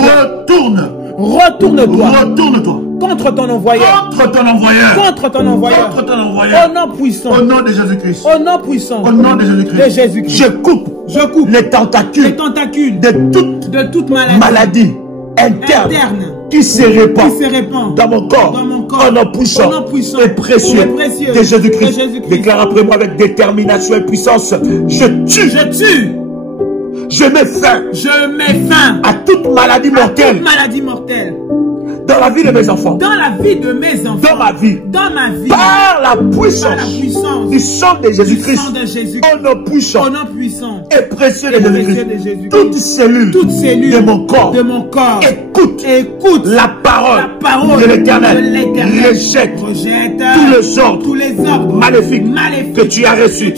Retourne. Retourne-toi. Retourne-toi. Contre ton envoyeur. Contre ton envoyeur. Contre ton envoyeur. Contre ton envoyeur. Au nom puissant. Au nom de Jésus-Christ. Au nom puissant. Au nom de Jésus-Christ. De Jésus-Christ. Je coupe. Je coupe les tentacules. les tentacules de toute maladie interne. Qui se répand dans mon corps, en nom puissant et précieux de Jésus-Christ. Déclare après moi avec détermination et puissance. Je tue. Je mets fin à toute maladie mortelle. Dans la vie de mes enfants. Dans la vie de mes enfants. Dans ma vie. Dans ma vie. Par la puissance du sang de Jésus-Christ. Au nom puissant. Et précieux de Jésus-Christ. Toute cellule de mon corps. Écoute la parole de l'Éternel. Rejette tous les ordres maléfiques que tu as reçus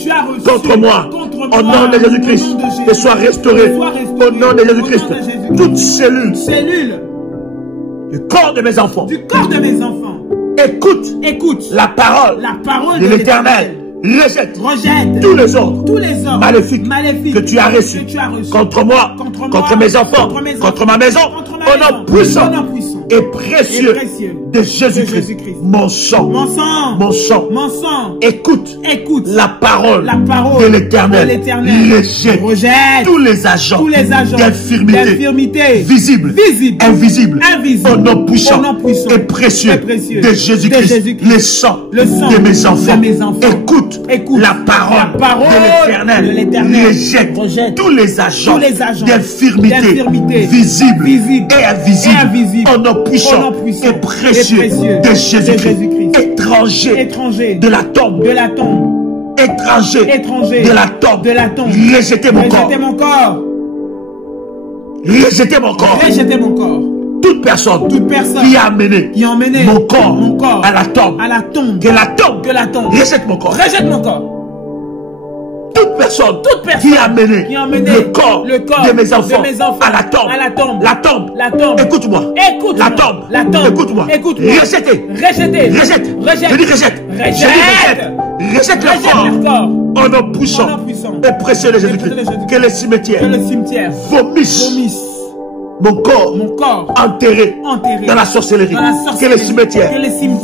contre moi. Au nom de Jésus-Christ. Que soit restauré. Au nom de Jésus-Christ. Toute cellule du corps de mes enfants. Écoute la parole de l'Éternel. Rejette tous les ordres maléfiques que tu as reçus contre moi, contre mes enfants, contre ma maison, au nom puissant et précieux de Jésus-Christ. Mon sang. Écoute la parole de l'Éternel. Rejette tous les agents d'infirmité visibles, invisibles, au nom puissant et précieux de Jésus-Christ. Le sang de mes enfants. Écoute la parole de l'Éternel. Rejette tous les agents d'infirmité visibles et invisibles au nom puissant et précieux de Jésus-Christ. Étranger de la tombe. Étranger de la tombe. Rejetez mon corps. Rejetez mon corps. Toute personne qui a amené mon corps à la tombe. Que la tombe rejette mon corps. Toute personne qui a amené le corps de mes enfants à la tombe. La tombe. Écoute-moi. La tombe. Écoute-moi. Rejetez. Je dis rejette. Rejette le corps. Au nom puissant et précieux de Jésus-Christ. Que les cimetières vomissent mon corps enterré dans la sorcellerie. Que les cimetières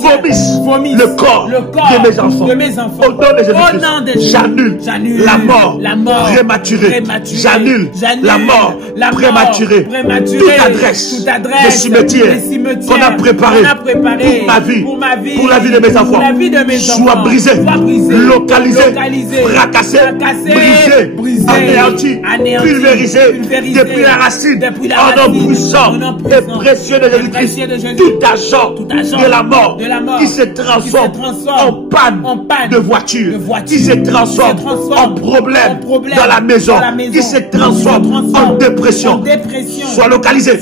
vomissent le corps de mes enfants. Au nom de Jésus-Christ, j'annule la mort prématurée. J'annule la mort prématurée. Toute adresse de cimetière qu'on a préparée pour ma vie, pour la vie de mes enfants, soit brisée, localisée, fracassée, brisée, anéantie, pulvérisée depuis la racine. Puissant et précieux de Jésus-Christ, tout agent de la mort qui se transforme en panne de voiture, qui se transforme en problème dans la maison, qui se transforme en dépression, soit localisé.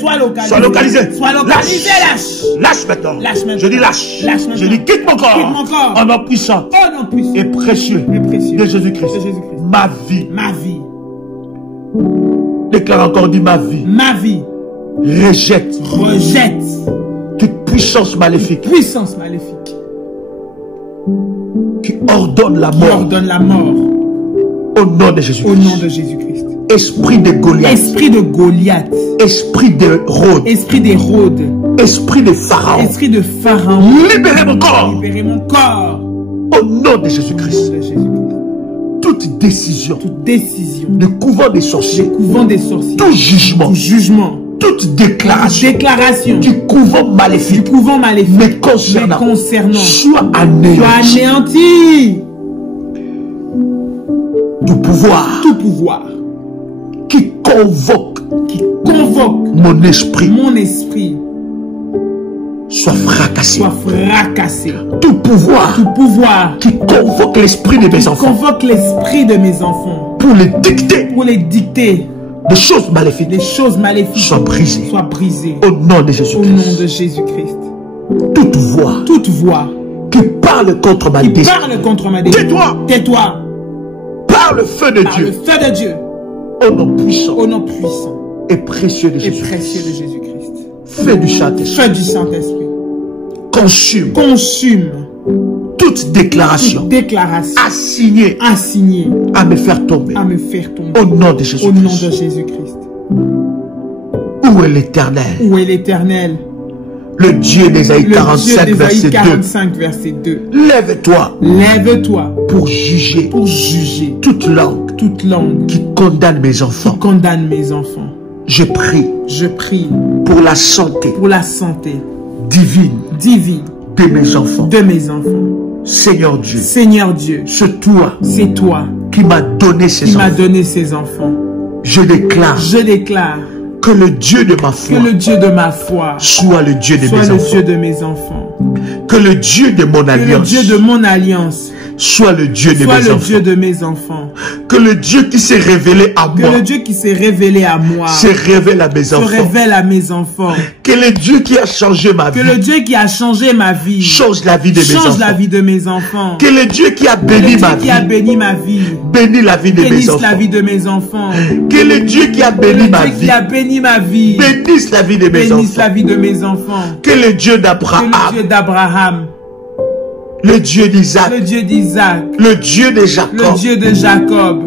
Lâche maintenant. Je dis lâche. Je dis quitte mon corps en nom puissant et précieux de Jésus-Christ. Ma vie. Déclare encore, dit ma vie. Rejette toute puissance maléfique qui ordonne la mort au nom de Jésus-Christ. Esprit de Goliath, esprit d'Hérode, esprit de Pharaon, libérez mon corps au nom de Jésus-Christ. Toute décision de couvent des sorciers, tout jugement toute déclaration du couvent maléfique me concernant soit anéanti. Tout pouvoir qui convoque mon esprit soit fracassé. Tout pouvoir qui convoque l'esprit de mes enfants pour les dicter des choses maléfiques soient brisées au nom de Jésus-Christ. Toute voix qui parle contre ma destinée, tais-toi par le feu de Dieu, au nom puissant et précieux de Jésus-Christ. Feu du Saint-Esprit, consume toute déclaration assignée à me faire tomber au nom de Jésus-Christ. Où est l'Éternel? Le Dieu d'Ésaïe 45, verset 2. Lève-toi pour juger toute langue qui condamne mes enfants. Je prie pour la santé divine de mes enfants. Seigneur Dieu, c'est toi qui m'as donné ces enfants. Je déclare que le Dieu de ma foi soit le Dieu de mes enfants. Que le Dieu de mon alliance soit le Dieu de mes enfants. Que le Dieu qui s'est révélé à moi se révèle à mes enfants. Que le Dieu qui a changé ma vie change la vie de mes enfants. Que le Dieu qui a béni ma vie bénit la vie de mes enfants. Que le Dieu qui a béni ma vie bénisse la vie de mes enfants. Que le Dieu d'Abraham, le Dieu d'Isaac, le Dieu de Jacob,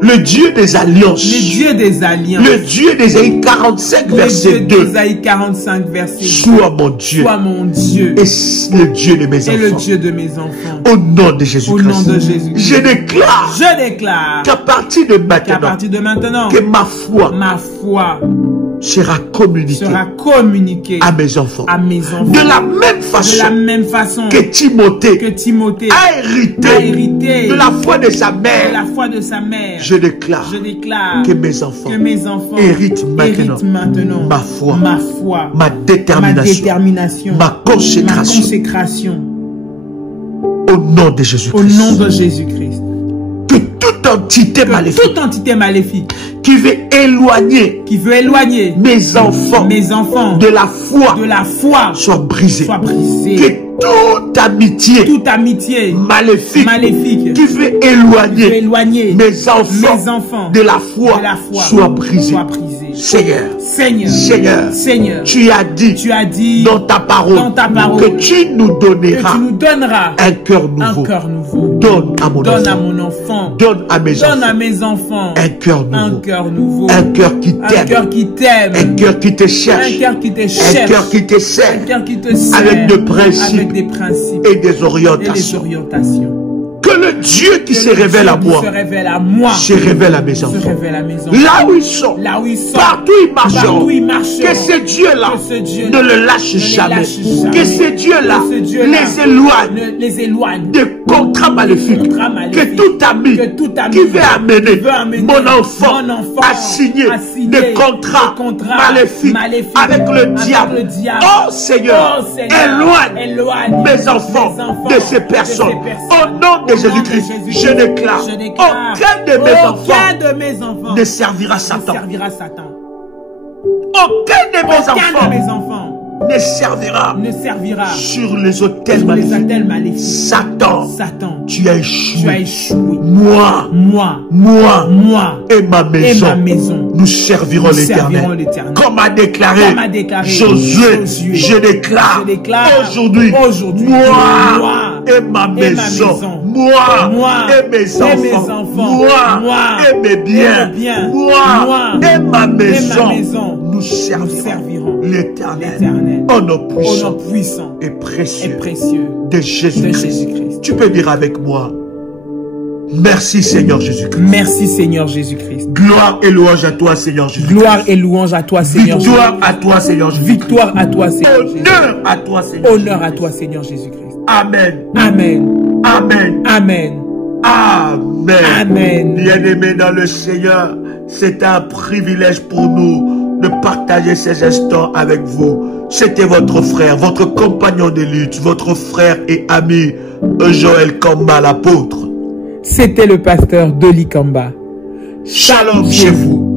le Dieu des alliances, le Dieu d'Ésaïe 45, verset 2, soit mon Dieu et le Dieu de mes enfants. Au nom de Jésus-Christ, je déclare qu'à partir de maintenant, que ma foi sera communiquée à mes enfants. De la même façon que Timothée a hérité de la foi de sa mère. Je déclare que mes enfants héritent maintenant ma foi, ma détermination, ma consécration. Au nom de Jésus-Christ. Que toute entité maléfique qui veut éloigner mes enfants de la foi soit brisée. Que toute amitié maléfique qui veut éloigner mes enfants de la foi soit brisée. Seigneur, tu as dit dans ta parole que tu nous donneras un cœur nouveau. Donne à mon enfant, donne à mes enfants un cœur nouveau, un cœur qui t'aime, un cœur qui te cherche, un cœur qui te sert, avec des principes et des orientations. Que le Dieu qui se révèle à moi se révèle à mes enfants. Là où ils sont, partout ils marcheront. Que ce Dieu-là ne le lâche jamais. Que ce Dieu-là les éloigne de contrats maléfiques. Que tout ami qui veut amener mon enfant à signer des contrats maléfiques avec le diable. Oh Seigneur, éloigne mes enfants de ces personnes. Au nom de Jésus-Christ, je déclare, aucun de mes enfants ne servira Satan. Aucun de mes enfants ne servira sur les autels maléfiques. Satan, tu as échoué. Moi et ma maison, nous servirons l'Éternel. Comme a déclaré Josué, je déclare aujourd'hui, moi et ma maison, moi et mes enfants, moi et mes biens, moi et ma maison, nous servirons l'Éternel. Au nom puissant et précieux de Jésus-Christ. Tu peux dire avec moi, Merci Seigneur Jésus-Christ. Merci Seigneur Jésus-Christ. Gloire et louange à toi Seigneur Jésus-Christ. Gloire et louange à toi Seigneur Jésus-Christ. Victoire à toi Seigneur Jésus-Christ. Victoire à toi Seigneur Jésus-Christ. Honneur à toi Seigneur. Honneur à toi Seigneur Jésus-Christ. Amen. Amen. Amen. Amen. Amen. Amen. Bien-aimés dans le Seigneur, c'est un privilège pour nous de partager ces instants avec vous. C'était votre frère, votre compagnon de lutte, votre frère et ami Joël Kamba l'apôtre. C'était le pasteur Dolly Kamba. Shalom chez vous.